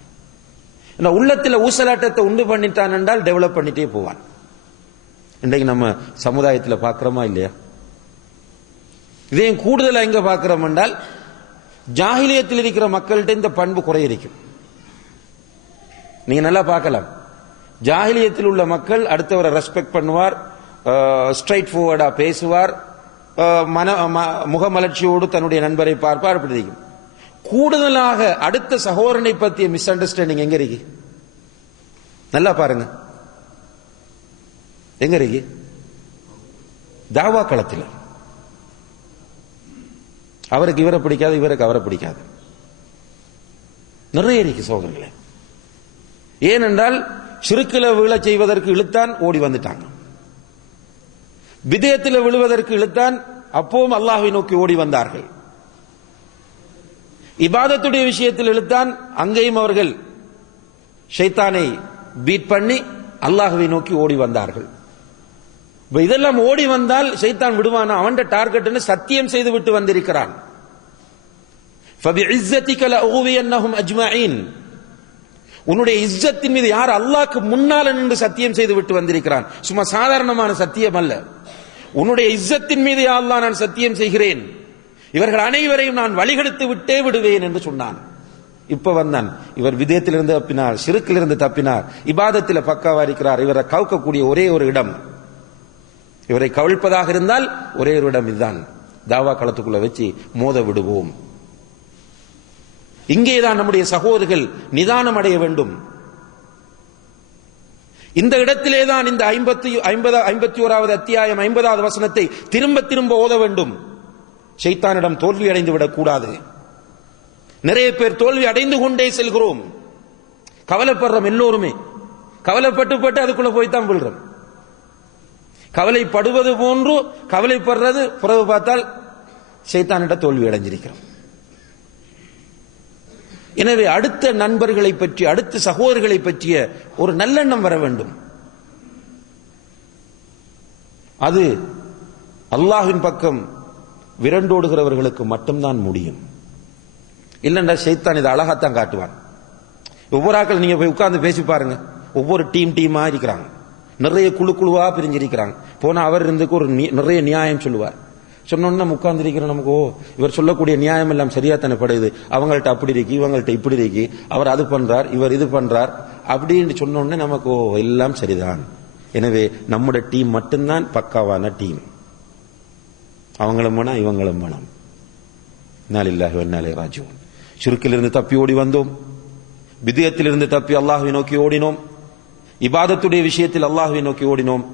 உள்ளத்தில் ஊசலாட்டத்தை உண்டு பண்ணிட்டான் என்றால் டெவலப் பண்ணிட்டே போவான். இன்றைக்கு நம்ம சமுதாயத்தில் பார்க்கிறோமா இல்லையா? இதையும் கூடுதலா எங்க பார்க்கிறோம் என்றால், ஜாஹிலியத்தில் இருக்கிற மக்கள்கிட்ட இந்த பண்பு குறையிருக்கும். நீங்க நல்லா பார்க்கலாம், ஜாஹிலியத்தில் உள்ள மக்கள் அடுத்தவரை ரெஸ்பெக்ட் பண்ணுவார், ஸ்ட்ரைட் ஃபார்வர்டா பேசுவார், முகமலர்ச்சியோடு தன்னுடைய நண்பரை பார்ப்பார். அப்படி இருக்கும். கூடுதலாக அடுத்த சகோதரனை பற்றிய மிஸ் அண்டர்ஸ்டாண்டிங் எங்க இருக்கு? நல்லா பாருங்க, எங்க இருக்கு? தாவா களத்தில். அவருக்கு இவரை பிடிக்காது, இவருக்கு அவரை பிடிக்காது, நிறைய இருக்கு சகோதரர்களே. ஏனென்றால் ஷிர்கில வீழ செய்வதற்கு இழுத்தான், ஓடி வந்துட்டாங்க. விதயத்தில் விழுவதற்கு இழுத்தான், அப்பவும் அல்லாஹ்வை நோக்கி ஓடி வந்தார்கள். இபாதத்துடைய விஷயத்தில் இழுத்தான், அங்கேயும் அவர்கள் ஷைத்தானை பீட் பண்ணி அல்லாஹ்வை நோக்கி ஓடி வந்தார்கள். இதெல்லாம் ஓடி வந்தால் ஷைத்தான் விடுவானா? அவன் டார்கெட் சத்தியம் செய்து விட்டு வந்திருக்கிறான். உன்னுடைய இஸ்ஸத்தின் மீது யார் அல்லாஹ்க்கு முன்னால் நின்று சத்தியம் செய்து விட்டு வந்திருக்கிறான். சும்மா சாதாரணமான சத்தியம் அல்ல. உன்னுடைய இஸ்ஸத்தின் மீது யா அல்லாஹ் நான் சத்தியம் செய்கிறேன், இவர்கள் அனைவரையும் நான் வழிகெடுத்து விட்டே விடுவேன் என்று சொன்னான். இப்ப வந்தான், இவர் விதயத்திலிருந்து தப்பினார், ஷிர்க்கிலிருந்து தப்பினார், இபாதத்தில் பக்காவா இருக்கிறார். இவரை கவுக்கக்கூடிய ஒரே ஒரு இடம், இவரை கவிழ்ப்பதாக இருந்தால் ஒரே ஒரு இடம் இதுதான், தாவா களத்துக்குள்ள வச்சு மோத விடுவோம். இங்கேதான் நம்முடைய சகோதரர்கள் நிதானம் அடைய வேண்டும். இந்த இடத்திலேதான் இந்த 51வது அத்தியாயம் 50வது வசனத்தை திரும்ப திரும்ப ஓத வேண்டும். ஷைத்தானிடம் தோல்வி அடைந்து விடக் கூடாது. நிறைய பேர் தோல்வி அடைந்து கொண்டே செல்கிறோம். கவலைப்படுறோம், எல்லோருமே கவலைப்பட்டு அதுக்குள்ள போய்தான் விழுறோம். கவலைப்படுவது போன்று கவலைப்படுறது, பிறகு பார்த்தால் ஷைத்தானிடம் தோல்வி அடைஞ்சிருக்கிறோம். எனவே அடுத்த நண்பர்களை பற்றி, அடுத்த சகோதரர்களை பற்றிய ஒரு நல்லெண்ணம் வர வேண்டும். அது அல்லாஹ்வின் பக்கம் விரண்டோடுகிறவர்களுக்கு மட்டும்தான் முடியும். இல்லைண்டா ஷைத்தான் இதை அழகாத்தான் காட்டுவான். ஒவ்வொரு ஆக்கள் நீங்க போய் உட்கார்ந்து பேசி பாருங்க, ஒவ்வொரு டீமா இருக்கிறாங்க, நிறைய குழுவா பிரிஞ்சிருக்கிறாங்க. போனா அவர் இருந்துக்கு ஒரு நிறைய நியாயம் சொல்லுவார். சொன்னோன்னா உட்கார்ந்து நமக்கு இவர் சொல்லக்கூடிய நியாயம் எல்லாம் சரியா தானே படுது, அவங்கள்ட்ட அப்படி இருக்கு, இவங்கள்ட்ட இப்படி இருக்கு, அவர் அது பண்றார், இவர் இது பண்றார் அப்படின்னு சொன்னோன்னே நமக்கு எல்லாம் சரிதான். எனவே நம்முடைய டீம் மட்டும்தான் பக்காவான டீம். அவங்களும் வேணாம், இவங்களும் வேணாம். இன்னாலில்லாஹி வ இன்னா இலைஹி ராஜிஊன். ஷிர்க்கிலிருந்து தப்பி ஓடி வந்தோம், பித்அத்திலிருந்து தப்பி அல்லாஹ்வை நோக்கி ஓடினோம், இபாதத்துடைய விஷயத்தில் அல்லாஹ்வை நோக்கி ஓடினோம்.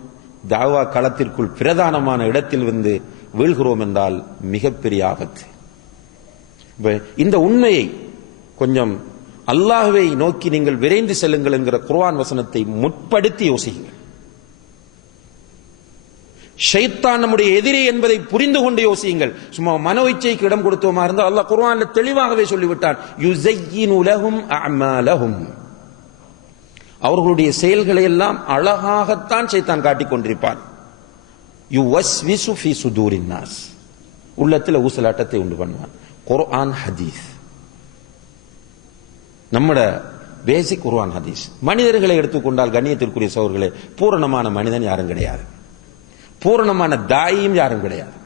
தாவா களத்திற்குள் பிரதானமான இடத்தில் வந்து வீழ்கிறோம் என்றால் மிகப்பெரிய ஆபத்து. இந்த உண்மையை கொஞ்சம் அல்லாஹ்வை நோக்கி நீங்கள் விரைந்து செல்லுங்கள் என்கிற குர்ஆன் வசனத்தை முற்படுத்தி யோசியுங்கள். ஷைத்தான் நம்முடைய எதிரி என்பதை புரிந்து கொண்டு யோசியுங்கள். சும்மா மனோ இச்சைக்கு இடம் கொடுத்தோமா இருந்தால் அல்லாஹ் குர்ஆன்ல தெளிவாகவே சொல்லிவிட்டான், யுஸய்யினு லஹும் அஅமாலஹும். அவர்களுடைய செயல்களை எல்லாம் அழகாகத்தான் ஷைத்தான் காட்டிக் கொண்டிருப்பான். யுவஸ்விசு ஃபீ சுதூரின் நாஸ், உள்ளத்தில் ஊசலாட்டத்தை உண்டு பண்ணுவான். குர்ஆன் ஹதீஸ், நம்மட பேசிக் குர்ஆன் ஹதீஸ். மனிதர்களை எடுத்துக்கொண்டால் கண்ணியத்திற்குரிய சகோதரர்களே, பூரணமான மனிதன் யாரும் கிடையாது, பூரணமான தாயும் யாரும் கிடையாது.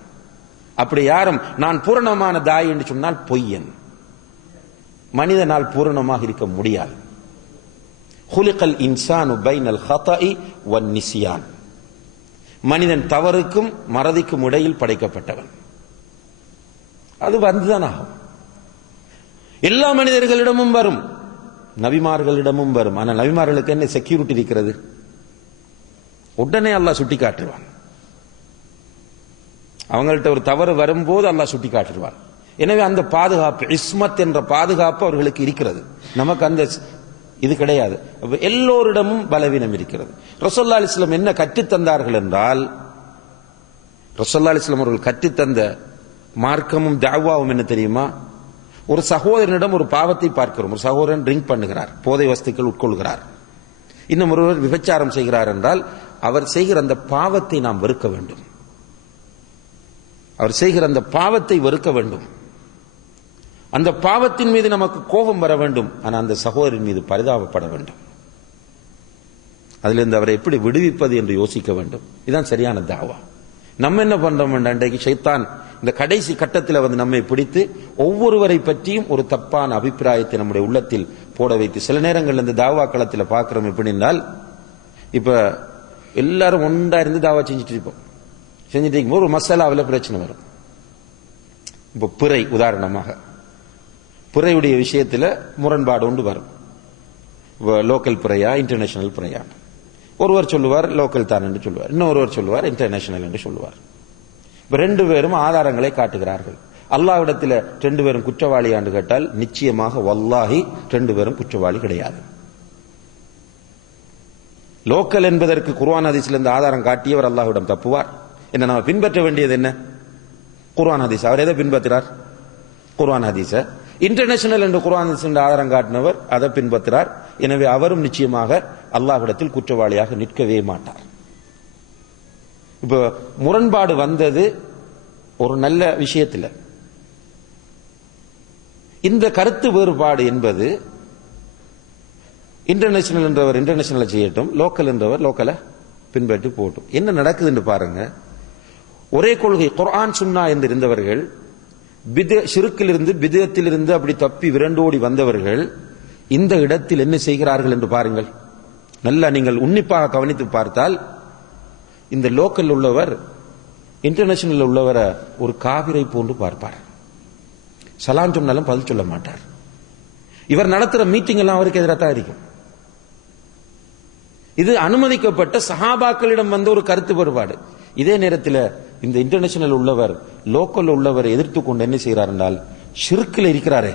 அப்படி யாரும் நான் பூரணமான தாய் என்று சொன்னால் பொய்யன். மனிதனால் பூரணமாக இருக்க முடியாது. குலிகல் இன்சானு பைனல் ஹதஇ வன் நிஸ்யான். மனிதன் தவறுக்கும் மறதிக்கும் இடையில் படைக்கப்பட்டவன். அது வந்துதான் ஆகும். எல்லா மனிதர்களிடமும் வரும், நபிமார்களிடமும் வரும். ஆனால் நபிமார்களுக்கு என்ன செக்யூரிட்டி இருக்கிறது? உடனே அல்லாஹ் சுட்டி காட்டுவான். அவங்கள்ட்ட ஒரு தவறு வரும்போது அல்லாஹ் சுட்டி காட்டுவான். எனவே அந்த பாதுகாப்பு, இஸ்மத் என்ற பாதுகாப்பு அவர்களுக்கு இருக்கிறது. நமக்கு அந்த இது கிடையாது. எல்லோரிடமும் பலவீனம் இருக்கிறது. ரசூலுல்லாஹி அலைஹி வஸல்லம் என்ன கற்றுத்தந்தார்கள் என்றால், ரசூலுல்லாஹி அலைஹி வஸல்லம் அவர்கள் கற்றுத்தந்த மார்க்கமும் தஅவாவும் என்ன தெரியுமா? ஒரு சகோதரனிடம் ஒரு பாவத்தை பார்க்கிறோம். ஒரு சகோதரன் ட்ரிங்க் பண்ணுகிறார், போதை வஸ்துக்கள் உட்கொள்கிறார். இன்னும் ஒருவர் விபச்சாரம் செய்கிறார் என்றால் அவர் செய்கிற அந்த பாவத்தை நாம் வெறுக்க வேண்டும். அவர் செய்கிற அந்த பாவத்தை வெறுக்க வேண்டும். அந்த பாவத்தின் மீது நமக்கு கோபம் வர வேண்டும். ஆனால் அந்த சகோதரின் மீது பரிதாபப்பட வேண்டும். அதிலிருந்து அவரை எப்படி விடுவிப்பது என்று யோசிக்க வேண்டும். இதுதான் சரியான தாவா. நம்ம என்ன பண்றோம்? அன்றைக்கு ஷைத்தான் இந்த கடைசி கட்டத்தில் வந்து நம்மை பிடித்து ஒவ்வொருவரை பற்றியும் ஒரு தப்பான அபிப்பிராயத்தை நம்முடைய உள்ளத்தில் போட வைத்து, சில நேரங்கள் இந்த தாவா களத்தில் பார்க்கிறோம். எப்படின்னால், இப்ப எல்லாரும் ஒன்றா இருந்து தாவா செஞ்சுட்டு இருப்போம். செஞ்சுட்டு இருக்கும்போது ஒரு மசாலாவில் பிரச்சனை வரும். இப்போ பிறை, உதாரணமாக பிறையுடைய விஷயத்தில் முரண்பாடு ஒன்று வரும். லோக்கல் பிறையா இன்டர்நேஷனல் பிறையா? ஒருவர் சொல்லுவார் லோக்கல் தான் என்று சொல்லுவார், இன்னொருவர் சொல்லுவார் இன்டர்நேஷனல் என்று சொல்லுவார். இப்ப ரெண்டு பேரும் ஆதாரங்களை காட்டுகிறார்கள். அல்லாஹ்விடத்தில் ரெண்டு பேரும் குற்றவாளியாண்டு கேட்டால் நிச்சயமாக வல்லாஹி ரெண்டு பேரும் குற்றவாளி கிடையாது. லோக்கல் என்பதற்கு குர்ஆன் ஹதீஸில் இருந்து ஆதாரம் காட்டியவர் அல்லாஹ்விடம் தப்புவார், என்ன நம்ம பின்பற்ற வேண்டியது என்ன? குர்ஆன் ஹதீஸ். அவர் எதை பின்பற்றுறார்? குர்ஆன் ஹதீஸ. இன்டர்நேஷனல் என்று குர்ஆன் ஹதீஸ் ஆதாரம் காட்டினவர் அதை பின்பற்றுறார். எனவே அவரும் நிச்சயமாக அல்லாஹ்விடத்தில் குற்றவாளியாக நிற்கவே மாட்டார். இப்ப முரண்பாடு வந்தது ஒரு நல்ல விஷயத்தில். இந்த கருத்து வேறுபாடு என்பது இன்டர்நேஷனல் என்றவர் இன்டர்நேஷனல் செய்யட்டும், லோக்கல் என்றவர் லோக்கலை பின்பற்றி போட்டும். என்ன நடக்குதுன்னு பாருங்க. ஒரே கொள்கை குர்ஆன் சுன்னா என்று இருந்தவர்கள், ஷிர்க்கிலிருந்து பிதஅத்திலிருந்து அப்படி தப்பி விரண்டோடி வந்தவர்கள் இந்த இடத்தில் என்ன செய்கிறார்கள் என்று பாருங்கள். நல்லா நீங்கள் உன்னிப்பாக கவனித்து பார்த்தால் இந்த லோக்கல் உள்ளவர் இன்டர்நேஷனல் உள்ளவரை ஒரு காவிரை போன்று பார்ப்பார். சலாம் சொன்னாலும் பதில் சொல்ல மாட்டார். இவர் நடத்துற மீட்டிங் எல்லாம் அவருக்கு எதிராக தான் இருக்கும். இது அனுமதிக்கப்பட்ட சஹாபாக்களிடம் வந்த ஒரு கருத்து வேறுபாடு. இதே நேரத்தில் இந்த இன்டர்நேஷனல் உள்ளவர் லோக்கல் உள்ளவரை எதிர்த்து கொண்டு என்ன செய்கிறார் என்றால், ஷிர்கில் இருக்கிறாரே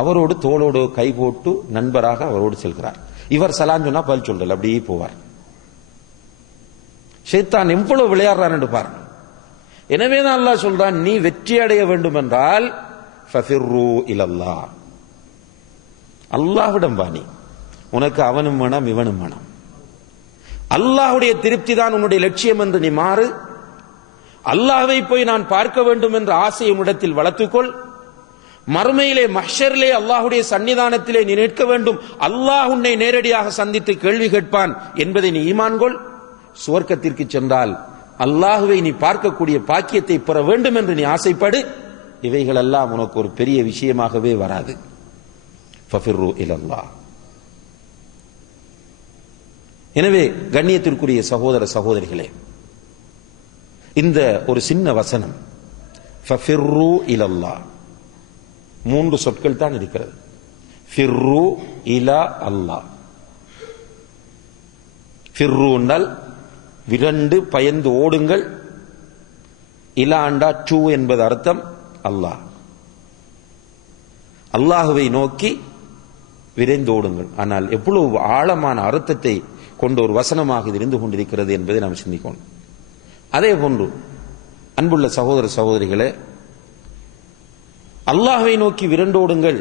அவரோடு தோளோடு கை போட்டு நண்பராக அவரோடு செல்கிறார். இவர் சலாம் சொன்னா பதில் சொல்றல் அப்படியே போவார். ஷைத்தான் எவ்வளவு விளையாடுறான் என்று பாருங்க. எனவேதான் அல்லாஹ் சொல்றான், நீ வெற்றி அடைய வேண்டும் என்றால் ஃபஃபிர்ரு இலல்லாஹ், அல்லாஹ்விடம் வா. நீ உனக்கு அவனும் வேணாம் இவனும் வேணாம். அல்லாஹ்வுடைய திருப்தி தான் உன்னுடைய லட்சியம் என்று நீ மாறு. அல்லாஹ்வை போய் நான் பார்க்க வேண்டும் என்ற ஆசையை உன்னிடத்தில் வளர்த்துக்கொள். மறுமையிலே மஹ்ஷரிலே அல்லாஹ்வுடைய சன்னிதானத்திலே நீ நிற்க வேண்டும். அல்லாஹ் உன்னை நேரடியாக சந்தித்து கேள்வி கேட்பான் என்பதை நீ ஈமான் கொள். சுவர்க்கத்திற்கு சென்றால் அல்லாஹ்வை நீ பார்க்கக்கூடிய பாக்கியத்தை பெற வேண்டும் என்று நீ ஆசைப்படு. இவைகள் எல்லாம் உனக்கு ஒரு பெரிய விஷயமாகவே வராது. ஃபஃபிர்ரு இலல்லாஹ். எனவே கண்ணியத்திற்குரிய சகோதர சகோதரிகளே, இந்த ஒரு சின்ன வசனம் ஃபஃபிர்ரு இலல்லாஹ் 3 சொற்கள் தான் இருக்கிறது. ஃபிர்ரு இலா அல்லாஹ். ஃபிர்ரு என்றால் விரண்டு பயந்து ஓடுங்கள். இலாண்டா டூ என்பது அர்த்தம் அல்லாஹ். அல்லாஹுவை நோக்கி விரைந்து ஓடுங்கள். ஆனால் எவ்வளவு ஆழமான அர்த்தத்தை கொண்ட ஒரு வசனமாக இது இருந்து கொண்டிருக்கிறது என்பதை நாம் சிந்திக்கணும். அதே போன்று அன்புள்ள சகோதர சகோதரிகளே, அல்லாஹ்வை நோக்கி விரண்டோடுங்கள்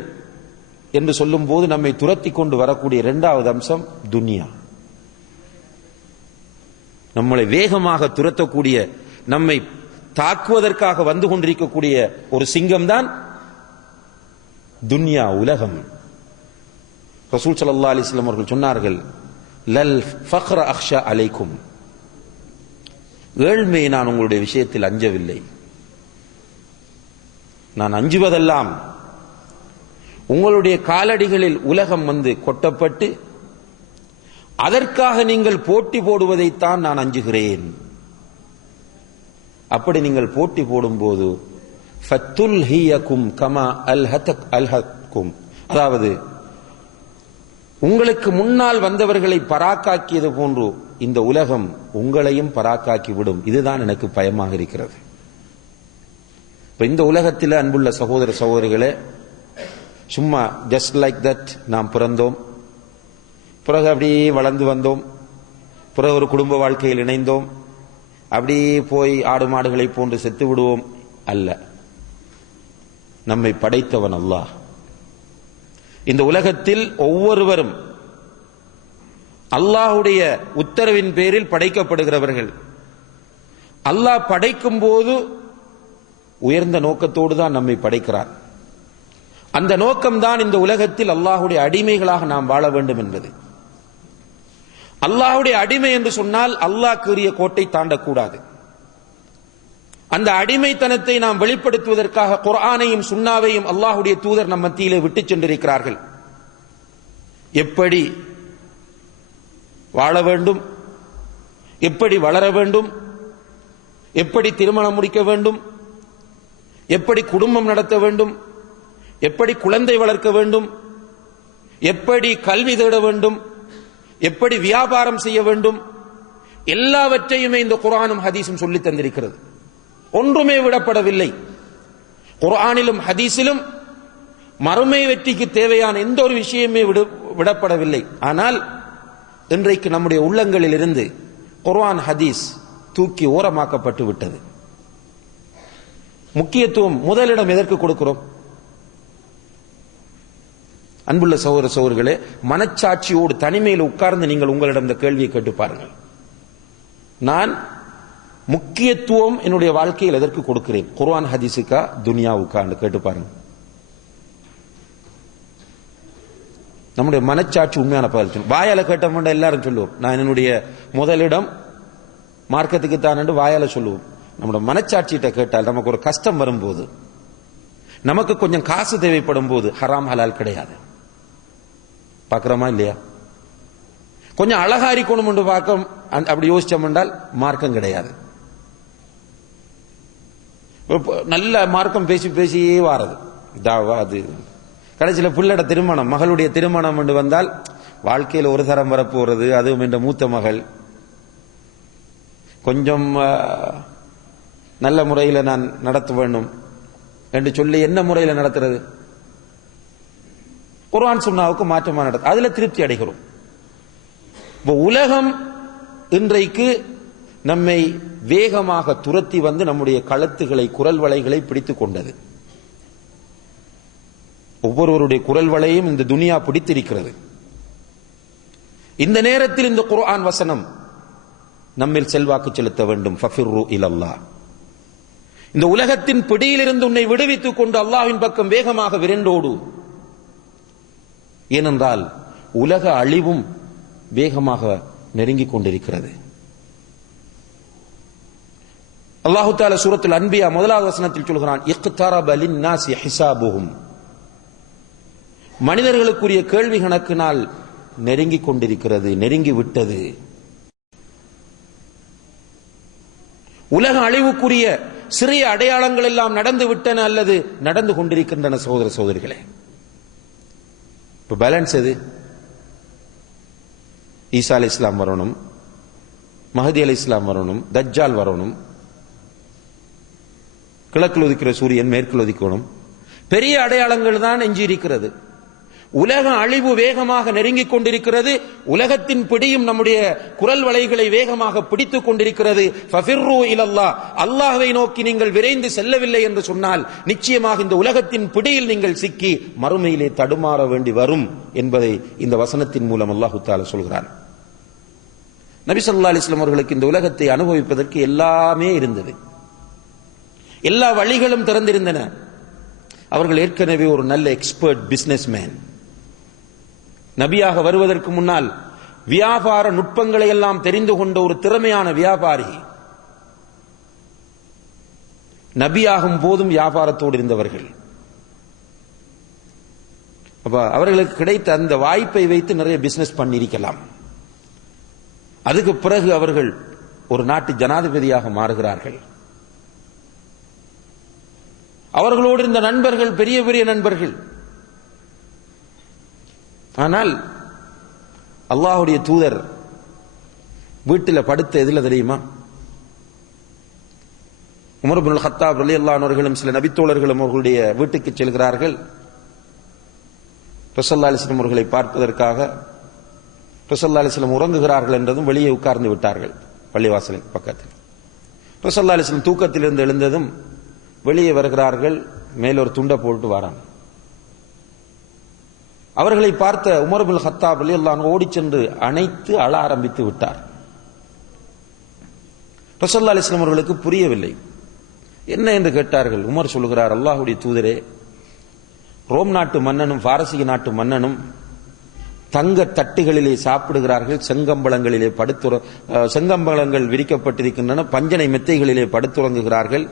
என்று சொல்லும் போது நம்மை துரத்தி கொண்டு வரக்கூடிய 2வது அம்சம் துன்யா. நம்மளை வேகமாக துரத்தக்கூடிய, நம்மை தாக்குவதற்காக வந்து கொண்டிருக்கக்கூடிய ஒரு சிங்கம் தான் துன்யா, உலகம். ரசூல் ஸல்லல்லாஹு அலைஹி வஸல்லம் அவர்கள் சொன்னார்கள், லல் ஃபக்ர அக்ஷா அலைக்கும், ஏழ்மையை நான் உங்களுடைய விஷயத்தில் அஞ்சவில்லை. நான் அஞ்சுவதெல்லாம் உங்களுடைய காலடிகளில் உலகம் வந்து கொட்டப்பட்டு அதற்காக நீங்கள் போட்டி போடுவதைத்தான் நான் அஞ்சுகிறேன். அப்படி நீங்கள் போட்டி போடும்போது ஃபத்துல்ஹியகும் கமா அல்ஹக்கும், அதாவது உங்களுக்கு முன்னால் வந்தவர்களை பராக்காக்கியது போன்று இந்த உலகம் உங்களையும் பராக்காக்கி விடும். இதுதான் எனக்கு பயமாக இருக்கிறது. இப்ப இந்த உலகத்தில் அன்புள்ள சகோதர சகோதரிகளே, சும்மா ஜஸ்ட் லைக் தட் நாம் பிறந்தோம், பிறகு அப்படியே வளர்ந்து வந்தோம், பிறகு ஒரு குடும்ப வாழ்க்கையில் இணைந்தோம், அப்படியே போய் ஆடு மாடுகளை போன்று செத்து விடுவோம் அல்ல. நம்மை படைத்தவன் அல்லாஹ். இந்த உலகத்தில் ஒவ்வொருவரும் அல்லாஹ்வுடைய உத்தரவின் பேரில் படைக்கப்படுகிறவர்கள். அல்லாஹ் படைக்கும் போது உயர்ந்த நோக்கத்தோடு தான் நம்மை படைக்கிறார். அந்த நோக்கம்தான் இந்த உலகத்தில் அல்லாஹ்வுடைய அடிமைகளாக நாம் வாழ வேண்டும் என்பது. அல்லாஹ்வுடைய அடிமை என்று சொன்னால் அல்லாஹ் கூறிய கோட்டை தாண்டக்கூடாது. அந்த அடிமைத்தனத்தை நாம் வெளிப்படுத்துவதற்காக குர்ஆனையும் சுன்னாவையும் அல்லாஹ்வுடைய தூதர் நம் மத்தியிலே விட்டு சென்றிருக்கிறார்கள். எப்படி வாழ வேண்டும், எப்படி வளர வேண்டும், எப்படி திருமணம் முடிக்க வேண்டும், எப்படி குடும்பம் நடத்த வேண்டும், எப்படி குழந்தை வளர்க்க வேண்டும், எப்படி கல்வி தேட வேண்டும், எப்படி வியாபாரம் செய்ய வேண்டும், எல்லாவற்றையுமே இந்த குர்ஆனும் ஹதீஸும் சொல்லி தந்திருக்கிறது. ஒன்றுமே விடப்படவில்லை. குர்ஆனிலும் ஹதீஸிலும் மறுமை வெற்றிக்கு தேவையான எந்த ஒரு விஷயமே விடப்படவில்லை. ஆனால் இன்றைக்கு நம்முடைய உள்ளங்களில் இருந்து குர்ஆன் ஹதீஸ் தூக்கி ஓரமாக்கப்பட்டு விட்டது. முக்கியத்துவம் முதலிடம் எதற்கு கொடுக்கிறோம்? அன்புள்ள சகோதர சகோதரிகளே, மனச்சாட்சியோடு தனிமையில் உட்கார்ந்து நீங்கள் உங்களிடம் இந்த கேள்வியை கேட்டு பாருங்கள். நான் முக்கியத்துவம் என்னுடைய வாழ்க்கையில் எதற்கு கொடுக்கிறேன்? குர்ஆன் ஹதீஸுக்கா துனியாவுக்கா கேட்டு பாருங்க. நம்முடைய மனச்சாட்சி உண்மையான பதில். வாயால கேட்டோம்னா எல்லாரும் சொல்லுவோம், நான் என்னுடைய முதலிடம் மார்க்கத்துக்கு தான் என்று வாயால சொல்லுவோம். நம்முடைய மனச்சாட்சியிட்ட கேட்டால் நமக்கு ஒரு கஷ்டம் வரும்போது, நமக்கு கொஞ்சம் காசு தேவைப்படும் போது ஹராம் ஹலால் கிடையாது. பார்க்கிறோமா இல்லையா? கொஞ்சம் அழகாரிக்கணும் என்று பார்க்க அப்படி யோசிச்சோம் என்றால் மார்க்கம் கிடையாது. நல்ல மார்க்கம் பேசி பேசியே வாரது தாவா. அது கடைசியில் பிள்ளட திருமணம், மகளுடைய திருமணம் என்று வந்தால் வாழ்க்கையில் ஒரு தரம் வரப்போறது. அதுவும் என்ற மூத்த மகள் கொஞ்சம் நல்ல முறையில் நான் நடத்த வேண்டும் என்று சொல்லி என்ன முறையில் நடத்துறது? குர்ஆன் சுன்னாவுக்கு மாற்றமா நடத்து, அதுல திருப்தி அடைகிறோம். உலகம் இன்றைக்கு நம்மை வேகமாக துரத்தி வந்து நம்முடைய கழுத்துகளை, குரல் வளைகளை பிடித்துக் கொண்டது. ஒவ்வொருவருடைய குரல் வளையும் இந்த துனியா பிடித்திருக்கிறது. இந்த நேரத்தில் இந்த குர்ஆன் வசனம் நம்மில் செல்வாக்கு செலுத்த வேண்டும். ஃபஃபிர்ரு இலல்லாஹ், இந்த உலகத்தின் பிடியிலிருந்து உன்னை விடுவித்துக் கொண்டு அல்லாஹ்வின் பக்கம் வேகமாக விரைந்தோடு. ஏனென்றால் உலக அழிவும் வேகமாக நெருங்கிக் கொண்டிருக்கிறது. அல்லாஹு தஆலா சூரத்துல் அன்பியா முதலாவது வசனத்தில் சொல்கிறான், இக்தரப லின்னாஸி ஹிசாபுஹும், மனிதர்களுக்குரிய கேள்வி கணக்கு நாள் நெருங்கிக் கொண்டிருக்கிறது, நெருங்கி விட்டது. உலக அழிவுக்குரிய சிறிய அடையாளங்கள் எல்லாம் நடந்து விட்டன அல்லது நடந்து கொண்டிருக்கின்றன. சகோதர சகோதரிகளே, இப்ப பேலன்ஸ் எது? ஈசா அலை இஸ்லாம் வரணும், மஹதி அலை இஸ்லாம் வரணும், தஜ்ஜால் வரணும், கிழக்கில் உதிக்கிற சூரியன் மேற்கில் உதிக்கணும். பெரிய அடையாளங்கள் தான் எஞ்சி இருக்கிறது. உலக அழிவு வேகமாக நெருங்கிக் கொண்டிருக்கிறது. உலகத்தின் பிடியும் நம்முடைய குரல் வளைகளை வேகமாக பிடித்துக் கொண்டிருக்கிறது. ஃபஃபிர்ரு இலல்லாஹ், அல்லாஹ்வை நோக்கி நீங்கள் விரைந்து செல்லவில்லை என்று சொன்னால் நிச்சயமாக இந்த உலகத்தின் பிடியில் நீங்கள் சிக்கி மறுமையிலே தடுமாற வேண்டி வரும் என்பதை இந்த வசனத்தின் மூலம் அல்லாஹ் தஆலா சொல்கிறார். நபி ஸல்லல்லாஹு அலைஹி வஸல்லம் அவர்களுக்கு இந்த உலகத்தை அனுபவிப்பதற்கு எல்லாமே இருந்தது, எல்லா வழிகளும் திறந்திருந்தன. அவர்கள் ஏற்கனவே ஒரு நல்ல எக்ஸ்பர்ட் பிசினஸ்மேன். நபியாக வருவதற்கு முன்னால் வியாபார நுட்பங்களை எல்லாம் தெரிந்து கொண்ட ஒரு திறமையான வியாபாரி. நபியாகும் போதும் வியாபாரத்தோடு இருந்தவர்கள். அப்ப அவர்களுக்கு கிடைத்த அந்த வாய்ப்பை வைத்து நிறைய பிசினஸ் பண்ணியிருக்கலாம். அதுக்கு பிறகு அவர்கள் ஒரு நாட்டு ஜனாதிபதியாக மாறுகிறார்கள். அவர்களோடு இருந்த நண்பர்கள் பெரிய பெரிய நண்பர்கள். ஆனால் அல்லாஹ்வுடைய தூதர் வீட்டில் படுத்த எதுல தெரியுமா? உமர் இப்னுல் கத்தாப் ரலியல்லாஹு அன்ஹு அவர்களும் சில நபித்தோழர்களும் அவர்களுடைய வீட்டுக்கு செல்கிறார்கள். ரசூலுல்லாஹி அலைஹி வஸல்லம் அவர்களை பார்ப்பதற்காக. ரசூலுல்லாஹி அலைஹி வஸல்லம் உறங்குகிறார்கள் என்றதும் வெளியே உட்கார்ந்து விட்டார்கள் பள்ளிவாசலின் பக்கத்தில். ரசூலுல்லாஹி அலைஹி வஸல்லம் தூக்கத்திலிருந்து எழுந்ததும் வெளியே வருகிறார்கள். மேலொரு துண்டை போட்டு வராங்க. அவர்களை பார்த்த உமர் இப்னுல் கத்தாப் ரலியல்லாஹு அன்ஹு ஓடி சென்று அணைத்து அழ ஆரம்பித்து விட்டார். ரசூலுல்லாஹி அலைஹி வஸல்லம் அவர்களுக்கு புரியவில்லை. என்ன என்று கேட்டார்கள். உமர் சொல்கிறார், அல்லாஹ்வுடைய தூதரே, ரோம் நாட்டு மன்னனும் பாரசீக நாட்டு மன்னனும் தங்க தட்டுகளிலே சாப்பிடுகிறார்கள், செங்கம்பளங்களிலே செங்கம்பளங்கள் விரிக்கப்பட்டிருக்கின்றன, பஞ்சனை மெத்தைகளிலே படுத்துறங்குகிறார்கள்.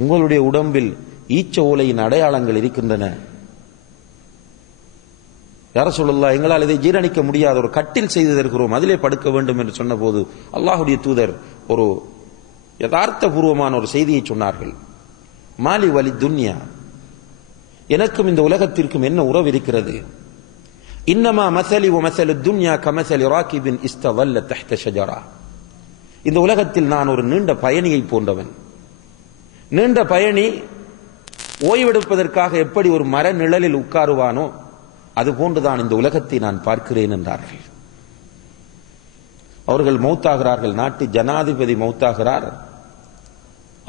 உங்களுடைய உடம்பில் ஈச்ச ஓலையின் அடையாளங்கள் இருக்கின்றன. யார சொல்லலாம், எங்களால் இதை ஜீரணிக்க முடியாத ஒரு கட்டில் செய்து தருகிறோம், அதிலே படுக்க வேண்டும் என்று சொன்ன போது அல்லாஹ்வுடைய தூதர் ஒரு யதார்த்த பூர்வமான ஒரு செய்தியை சொன்னார்கள். மாலி வலி துன்யா, எனக்கும் இந்த உலகத்திற்கும் என்ன உறவு இருக்கிறது? இன்னமா மஸலி வ மஸலு துன்யா கமஸலி ராகிபின் இஸ்தவல்ல தஹ்த ஷஜரா. இந்த உலகத்தில் நான் ஒரு நீண்ட பயணியை போன்றவன். நீண்ட பயணி ஓய்வெடுப்பதற்காக எப்படி ஒரு மர நிழலில் உட்காருவானோ அதுபோன்றுதான் இந்த உலகத்தை நான் பார்க்கிறேன் என்றார்கள். அவர்கள் மௌத்தாகிறார்கள். நாட்டு ஜனாதிபதி மௌத்தாகிறார்.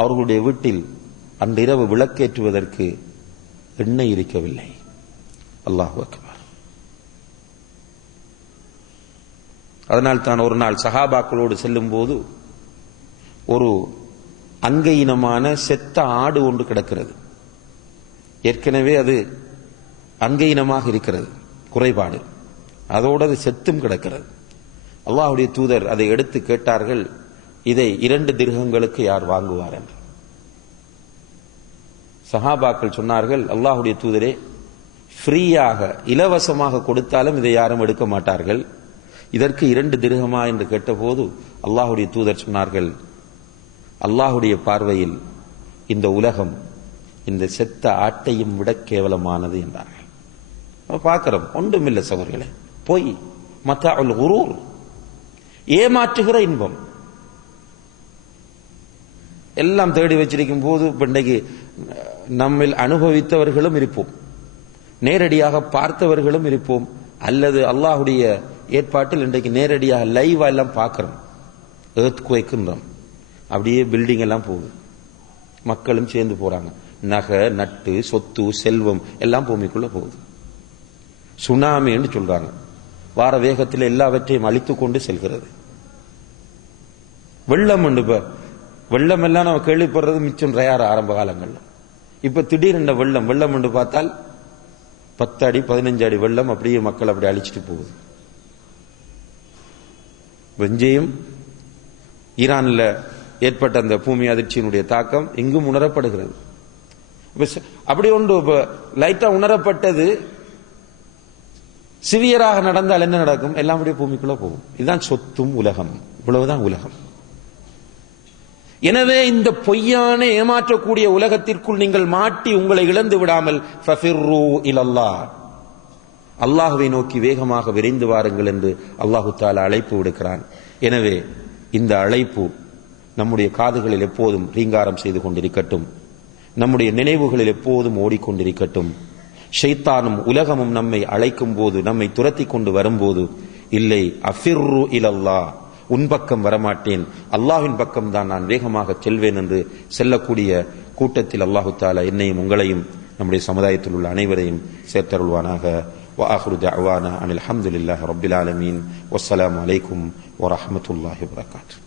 அவர்களுடைய வீட்டில் அன்றிரவு விளக்கேற்றுவதற்கு எண்ணெய் இருக்கவில்லை. அல்லாஹு அக்பர். அதனால் தான் ஒரு நாள் சஹாபாக்களோடு செல்லும் போது ஒரு அங்கீனமான செத்த ஆடு ஒன்று கிடக்கிறது. ஏற்கனவே அது அங்கீனமாக இருக்கிறது, குறைபாடு. அதோடு அது செத்தும் கிடக்கிறது. அல்லாஹ்வுடைய தூதர் அதை எடுத்து கேட்டார்கள், இதை 2 திர்ஹங்களுக்கு யார் வாங்குவார் என்று. சஹாபாக்கள் சொன்னார்கள், அல்லாஹ்வுடைய தூதரே, ஃப்ரீயாக இலவசமாக கொடுத்தாலும் இதை யாரும் எடுக்க மாட்டார்கள், இதற்கு 2 திர்ஹமா என்று கேட்டபோது அல்லாஹ்வுடைய தூதர் சொன்னார்கள், அல்லாஹ்வுடைய பார்வையில் இந்த உலகம் இந்த செத்த ஆட்டையும் விட கேவலமானது என்றார்கள். பார்க்கிறோம், ஒன்றுமில்லை சகோதரர்களே, பொய், மத்தாஉல் குரூர், ஏமாற்றுகிற இன்பம். எல்லாம் தேடி வச்சிருக்கும் போது இன்றைக்கு நம்மில் அனுபவித்தவர்களும் இருப்போம், நேரடியாக பார்த்தவர்களும் இருப்போம், அல்லது அல்லாஹ்வுடைய ஏற்பாட்டில் இன்றைக்கு நேரடியாக லைவா எல்லாம் பார்க்கிறோம். எர்த்குவேக்ன்றோம், அப்படியே பில்டிங் எல்லாம் போகுது, மக்களும் சேர்ந்து போறாங்க, நகை நட்டு சொத்து செல்வம் எல்லாம் பூமிக்குள்ள போகுது. சுனாமி என்று சொல்றாங்க, வார வேகத்தில் எல்லாவற்றையும் அழித்து கொண்டு செல்கிறது. வெள்ளம் உண்டு. இப்ப வெள்ளம் எல்லாம் நம்ம கேள்விப்படுறது மிச்சம் ரயார் ஆரம்ப காலங்கள்ல. இப்ப திடீரென வெள்ளம் என்று பார்த்தால் 10 அடி 15 அடி வெள்ளம், அப்படியே மக்கள் அப்படி அழிச்சிட்டு போகுது. வெஞ்சையும் ஈரான்ல ஏற்பட்ட அந்த பூமி அதிர்ச்சியினுடைய தாக்கம் இங்கும் உணரப்படுகிறது. அப்படி ஒன்று லைட்டா உணரப்பட்டது, சிவியராக நடந்தால் என்ன நடக்கும்? எல்லாம் அப்படியே பூமிக்குள்ள போகும். இதுதான் சொத்தும் உலகம், இவ்வளவுதான் உலகம். எனவே இந்த பொய்யான ஏமாற்றக்கூடிய உலகத்திற்குள் நீங்கள் மாட்டி உங்களை இழந்து விடாமல் ஃபஃபிர்ரு இலல்லாஹ், அல்லாஹ்வை நோக்கி வேகமாக விரைந்து வாருங்கள் என்று அல்லாஹு தஆலா அழைப்பு விடுக்கிறான். எனவே இந்த அழைப்பு நம்முடைய காதுகளில் எப்போதும் ரீங்காரம் செய்து கொண்டிருக்கட்டும், நம்முடைய நினைவுகளில் எப்போதும் ஓடிக்கொண்டிருக்கட்டும். ஷைத்தானும் உலகமும் நம்மை அழைக்கும் போது, நம்மை துரத்தி கொண்டு வரும்போது, இல்லை அஃபிர்ரு இலல்லாஹ், உன் பக்கம் வரமாட்டேன், அல்லாஹ்வின் பக்கம் தான் நான் வேகமாக செல்வேன் என்று செல்லக்கூடிய கூட்டத்தில் அல்லாஹு தஆலா என்னையும் உங்களையும் நம்முடைய சமுதாயத்தில் உள்ள அனைவரையும் சேர்த்தருள்வானாக. வஆகிரு தஅவானா அனில் ஹம்துலில்லாஹி ரப்பில் ஆலமீன். வஸ்ஸலாமு அலைக்கும் வரஹ்மத்துல்லாஹி வபரகாத்துஹு.